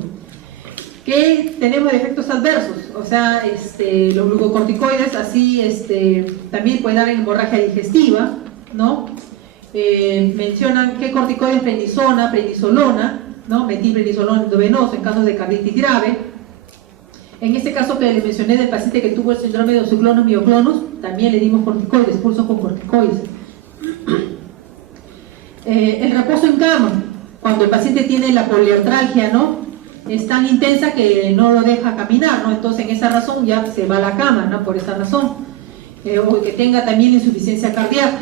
¿Qué tenemos de efectos adversos? O sea, los glucocorticoides así también pueden dar hemorragia digestiva, ¿no? Mencionan qué corticoides, prednisona, prednisolona, ¿no? Metilprednisolona endovenoso en casos de carditis grave. En este caso que les mencioné del paciente que tuvo el síndrome de oxoclonus mioclonus, también le dimos corticoides, pulso con corticoides. El reposo en cama, cuando el paciente tiene la poliartralgia, ¿no? Es tan intensa que no lo deja caminar, ¿no? Entonces en esa razón ya se va a la cama, ¿no? Por esa razón. O que tenga también insuficiencia cardíaca.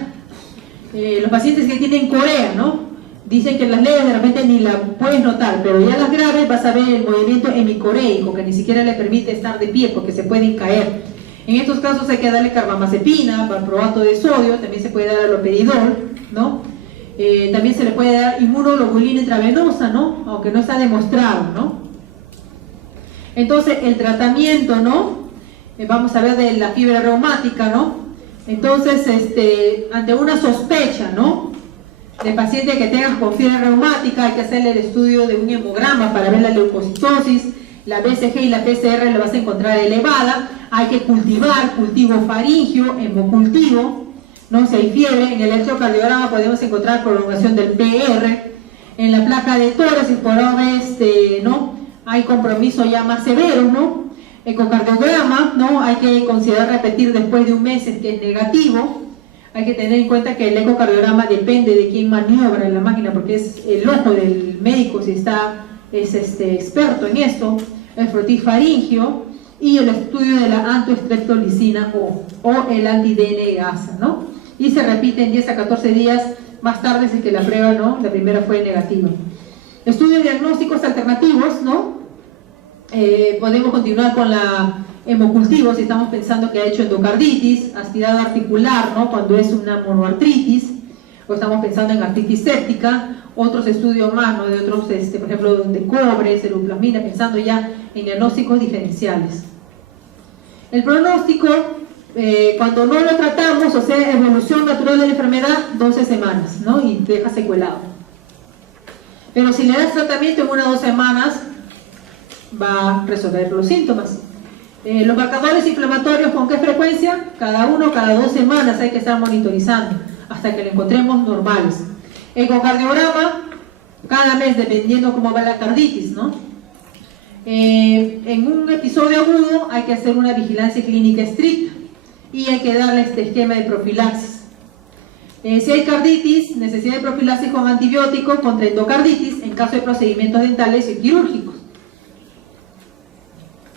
Los pacientes que tienen corea, ¿no? Dicen que las leves de repente ni la puedes notar, pero ya las graves vas a ver el movimiento hemicoreico, que ni siquiera le permite estar de pie porque se pueden caer. En estos casos hay que darle carbamazepina, valproato de sodio, también se puede dar aloperidol, ¿no? También se le puede dar inmunoglobulina intravenosa, ¿no? Aunque no está demostrado, ¿no? Entonces, el tratamiento, ¿no? Vamos a ver de la fiebre reumática, ¿no? Entonces, ante una sospecha, ¿no? De paciente que tenga con fiebre reumática, hay que hacerle el estudio de un hemograma para ver la leucocitosis, la BCG y la PCR la vas a encontrar elevada. Hay que cultivar, cultivo faríngeo, hemocultivo, ¿no? Si hay fiebre, en el electrocardiograma podemos encontrar prolongación del PR, en la placa de tórax y por ¿no? Hay compromiso ya más severo, ¿no? Ecocardiograma, ¿no? Hay que considerar repetir después de un mes que es negativo. Hay que tener en cuenta que el ecocardiograma depende de quién maniobra en la máquina, porque es el ojo del médico si es experto en esto, el frotifaringio y el estudio de la antostreptolicina o el anti-DNase, ¿no? Y se repite en 10 a 14 días más tarde si que la prueba, ¿no? La primera fue negativa. Estudios diagnósticos alternativos, ¿no? Podemos continuar con la hemocultivo si estamos pensando que ha hecho endocarditis, aspirado articular, ¿no? Cuando es una monoartritis, o estamos pensando en artritis séptica, otros estudios más, ¿no? De otros, por ejemplo, de cobre, ceruloplasmina, pensando ya en diagnósticos diferenciales. El pronóstico, cuando no lo tratamos, o sea, evolución natural de la enfermedad, 12 semanas, ¿no? Y deja secuelado. Pero si le das tratamiento en 1 o 2 semanas, va a resolver los síntomas. Los marcadores inflamatorios, ¿con qué frecuencia? Cada 2 semanas hay que estar monitorizando hasta que lo encontremos normales. Ecocardiograma, cada mes, dependiendo cómo va la carditis, ¿no? En un episodio agudo hay que hacer una vigilancia clínica estricta y hay que darle este esquema de profilaxis. Si hay carditis, necesidad de profilaxis con antibiótico contra endocarditis en caso de procedimientos dentales y quirúrgicos.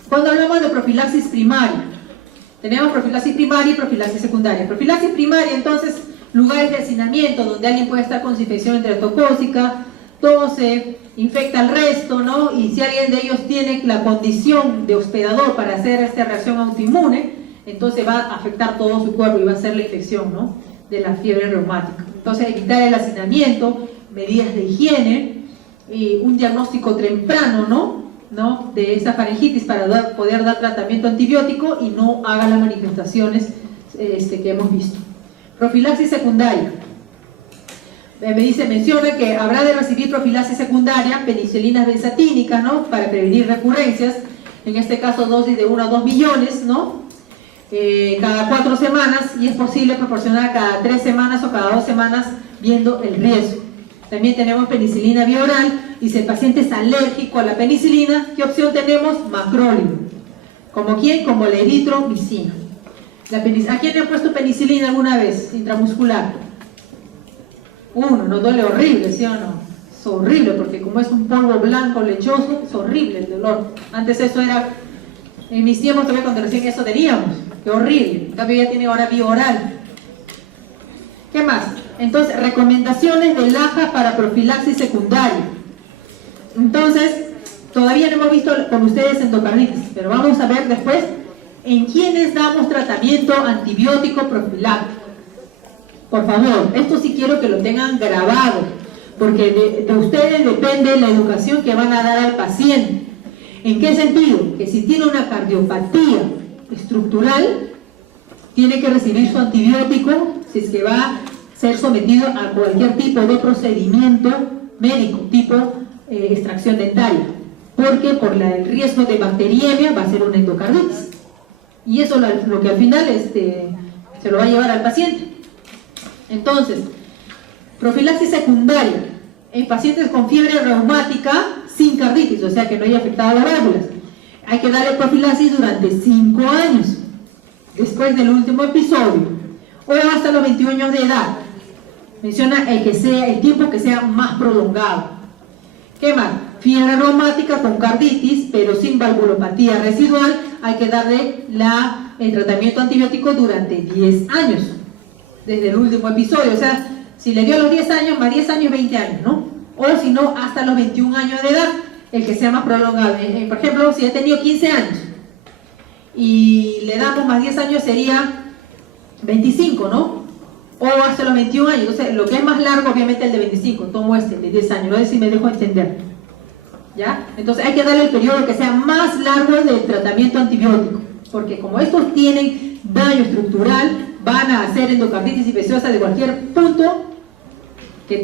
Cuando hablamos de profilaxis primaria, tenemos profilaxis primaria y profilaxis secundaria. Profilaxis primaria, entonces, lugares de hacinamiento donde alguien puede estar con infección enterocócica, tose, infecta al resto, ¿no? Y si alguien de ellos tiene la condición de hospedador para hacer esta reacción autoinmune, entonces va a afectar todo su cuerpo y va a ser la infección, ¿no? De la fiebre reumática. Entonces, evitar el hacinamiento, medidas de higiene y un diagnóstico temprano, ¿no? De esa faringitis para poder dar tratamiento antibiótico y no haga las manifestaciones que hemos visto. Profilaxis secundaria. Menciona que habrá de recibir profilaxis secundaria, penicilinas benzatínicas, ¿no? Para prevenir recurrencias, en este caso dosis de 1 a 2 millones, ¿no? Cada 4 semanas, y es posible proporcionar cada 3 semanas o cada 2 semanas viendo el riesgo. También tenemos penicilina bioral, y si el paciente es alérgico a la penicilina, ¿qué opción tenemos? Macrólide. ¿Como quién? Como la eritromicina. ¿A quién le han puesto penicilina alguna vez? Intramuscular. ¿No duele horrible, sí o no? Es horrible, porque como es un polvo blanco lechoso, es horrible el dolor. Antes eso era, en mis tiempos todavía cuando recién eso teníamos, qué horrible. En cambio ya tiene ahora bioral. ¿Qué más? Entonces, recomendaciones de LAJA para profilaxis secundaria. Entonces, todavía no hemos visto con ustedes endocarditis, pero vamos a ver después en quiénes damos tratamiento antibiótico profiláctico. Por favor, esto sí quiero que lo tengan grabado, porque de ustedes depende la educación que van a dar al paciente. ¿En qué sentido? Que si tiene una cardiopatía estructural, tiene que recibir su antibiótico si es que va a ser sometido a cualquier tipo de procedimiento médico, tipo extracción dentaria. porque por el riesgo de bacteriemia va a ser una endocarditis. Y eso es lo que al final se lo va a llevar al paciente. Entonces, profilaxis secundaria en pacientes con fiebre reumática sin carditis, o sea que no haya afectado las válvulas. Hay que darle profilaxis durante 5 años, después del último episodio, o hasta los 21 años de edad. Menciona el tiempo que sea más prolongado. ¿Qué más? Fiebre reumática con carditis, pero sin valvulopatía residual, hay que darle el tratamiento antibiótico durante 10 años, desde el último episodio. O sea, si le dio a los 10 años, más 10 años, 20 años, ¿no? O si no, hasta los 21 años de edad, el que sea más prolongado. Por ejemplo, si ha tenido 15 años y le damos más 10 años, sería 25, ¿no? O hasta los 21 años. Entonces, lo que es más largo, obviamente, el de 25. Tomo de 10 años. No sé si me dejo entender. ¿Ya? Entonces, hay que darle el periodo que sea más largo del tratamiento antibiótico. Porque como estos tienen daño estructural, van a hacer endocarditis infecciosa de cualquier punto que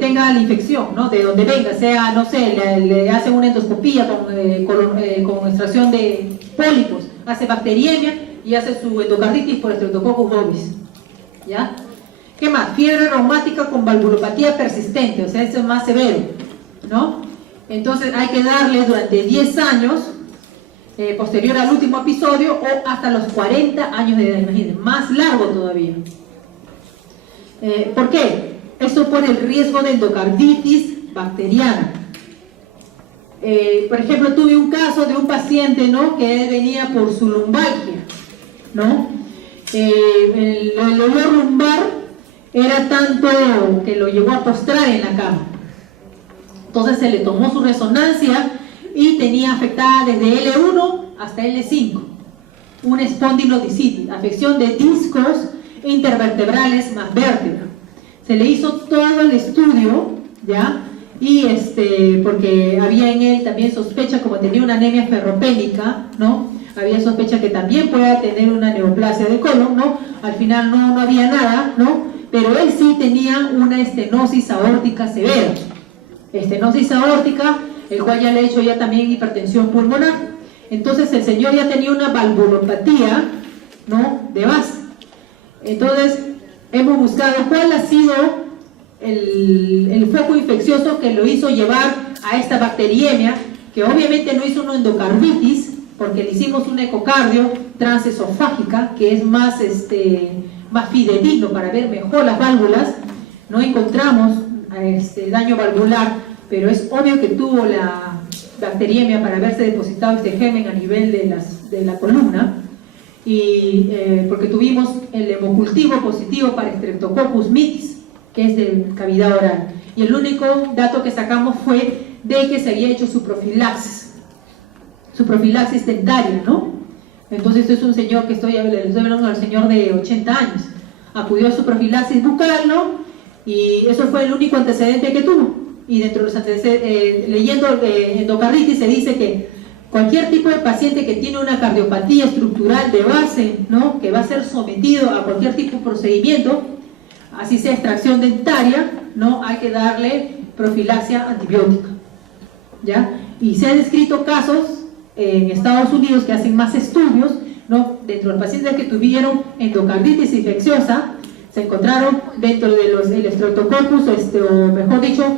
tenga la infección, ¿no? De donde venga, sea, no sé, le hacen una endoscopía con extracción de pólipos, hace bacteriemia y hace su endocarditis por Streptococcus bovis. ¿Ya? ¿Qué más? Fiebre reumática con valvulopatía persistente, o sea, eso es más severo, ¿no? Entonces hay que darle durante 10 años, posterior al último episodio, o hasta los 40 años de edad, imagínense, más largo todavía. ¿Por qué? Eso pone el riesgo de endocarditis bacteriana. Por ejemplo, tuve un caso de un paciente, ¿no?, que venía por su lumbalgia, ¿no? El dolor lumbar era tanto que lo llevó a postrar en la cama. Entonces se le tomó su resonancia y tenía afectada desde L1 hasta L5 una espondilodicitis, afección de discos intervertebrales más vértebra. Se le hizo todo el estudio, ¿ya? Y porque había en él también sospecha, como tenía una anemia ferropénica, ¿no? Había sospecha que también pueda tener una neoplasia de colon, ¿no? Al final no había nada, ¿no? Pero él sí tenía una estenosis aórtica severa. Estenosis aórtica, el cual ya le he hecho ya también hipertensión pulmonar. Entonces el señor ya tenía una valvulopatía, ¿no?, de base. Entonces hemos buscado cuál ha sido el foco infeccioso que lo hizo llevar a esta bacteriemia, que obviamente no hizo una endocarditis, porque le hicimos un ecocardio transesofágica, que es más fidedigno para ver mejor las válvulas. No encontramos daño valvular, pero es obvio que tuvo la bacteriemia para haberse depositado este germen a nivel de la columna, y porque tuvimos el hemocultivo positivo para Streptococcus mitis, que es de cavidad oral, y el único dato que sacamos fue de que se había hecho su profilaxis dentaria, ¿no? Entonces este es un señor que estoy hablando al señor de 80 años, acudió a su profilaxis bucal, ¿no? Y eso fue el único antecedente que tuvo. Y dentro de los antecedentes, leyendo endocarditis, se dice que cualquier tipo de paciente que tiene una cardiopatía estructural de base, ¿no?, que va a ser sometido a cualquier tipo de procedimiento, así sea extracción dentaria, ¿no?, hay que darle profilaxia antibiótica, ¿ya? Y se han descrito casos en Estados Unidos que hacen más estudios, ¿no?, dentro de los pacientes que tuvieron endocarditis infecciosa, se encontraron dentro del Streptococcus, o mejor dicho,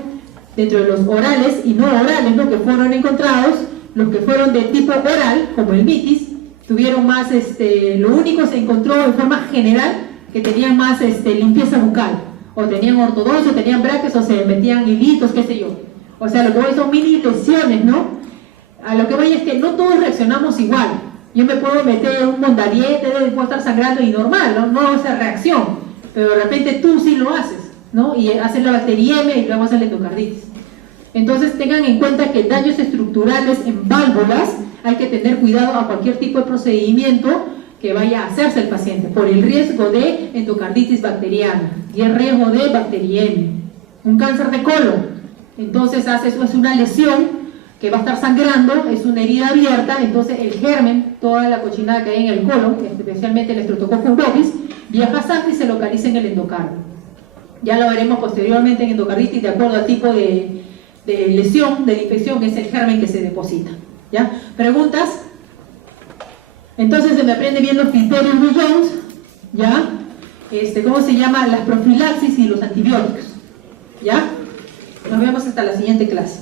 dentro de los orales y no orales, ¿no?, que fueron encontrados. Los que fueron de tipo oral, como el mitis, tuvieron más, lo único se encontró en forma general que tenían más limpieza bucal, o tenían ortodoncia, o tenían braques, o se metían hilitos, qué sé yo. O sea, lo que voy son mini lesiones, ¿no? A lo que voy es que no todos reaccionamos igual. Yo me puedo meter un mondariete, puedo estar sangrando y normal, ¿no? No hago esa reacción, pero de repente tú sí lo haces, ¿no? Y haces la bacteriemia y luego haces la endocarditis. Entonces tengan en cuenta que daños estructurales en válvulas hay que tener cuidado a cualquier tipo de procedimiento que vaya a hacerse el paciente por el riesgo de endocarditis bacteriana y el riesgo de bacteriemia. Un cáncer de colon, entonces es una lesión que va a estar sangrando, es una herida abierta, entonces el germen, toda la cochinada que hay en el colon, especialmente el Streptococcus bovis, viaja a sangre y se localiza en el endocardio. Ya lo veremos posteriormente en endocarditis de acuerdo al tipo de de lesión, de infección, es el germen que se deposita. ¿Ya? ¿Preguntas? Entonces se me aprende bien los criterios de Jones, ¿ya? ¿Cómo se llama? Las profilaxis y los antibióticos. ¿Ya? Nos vemos hasta la siguiente clase.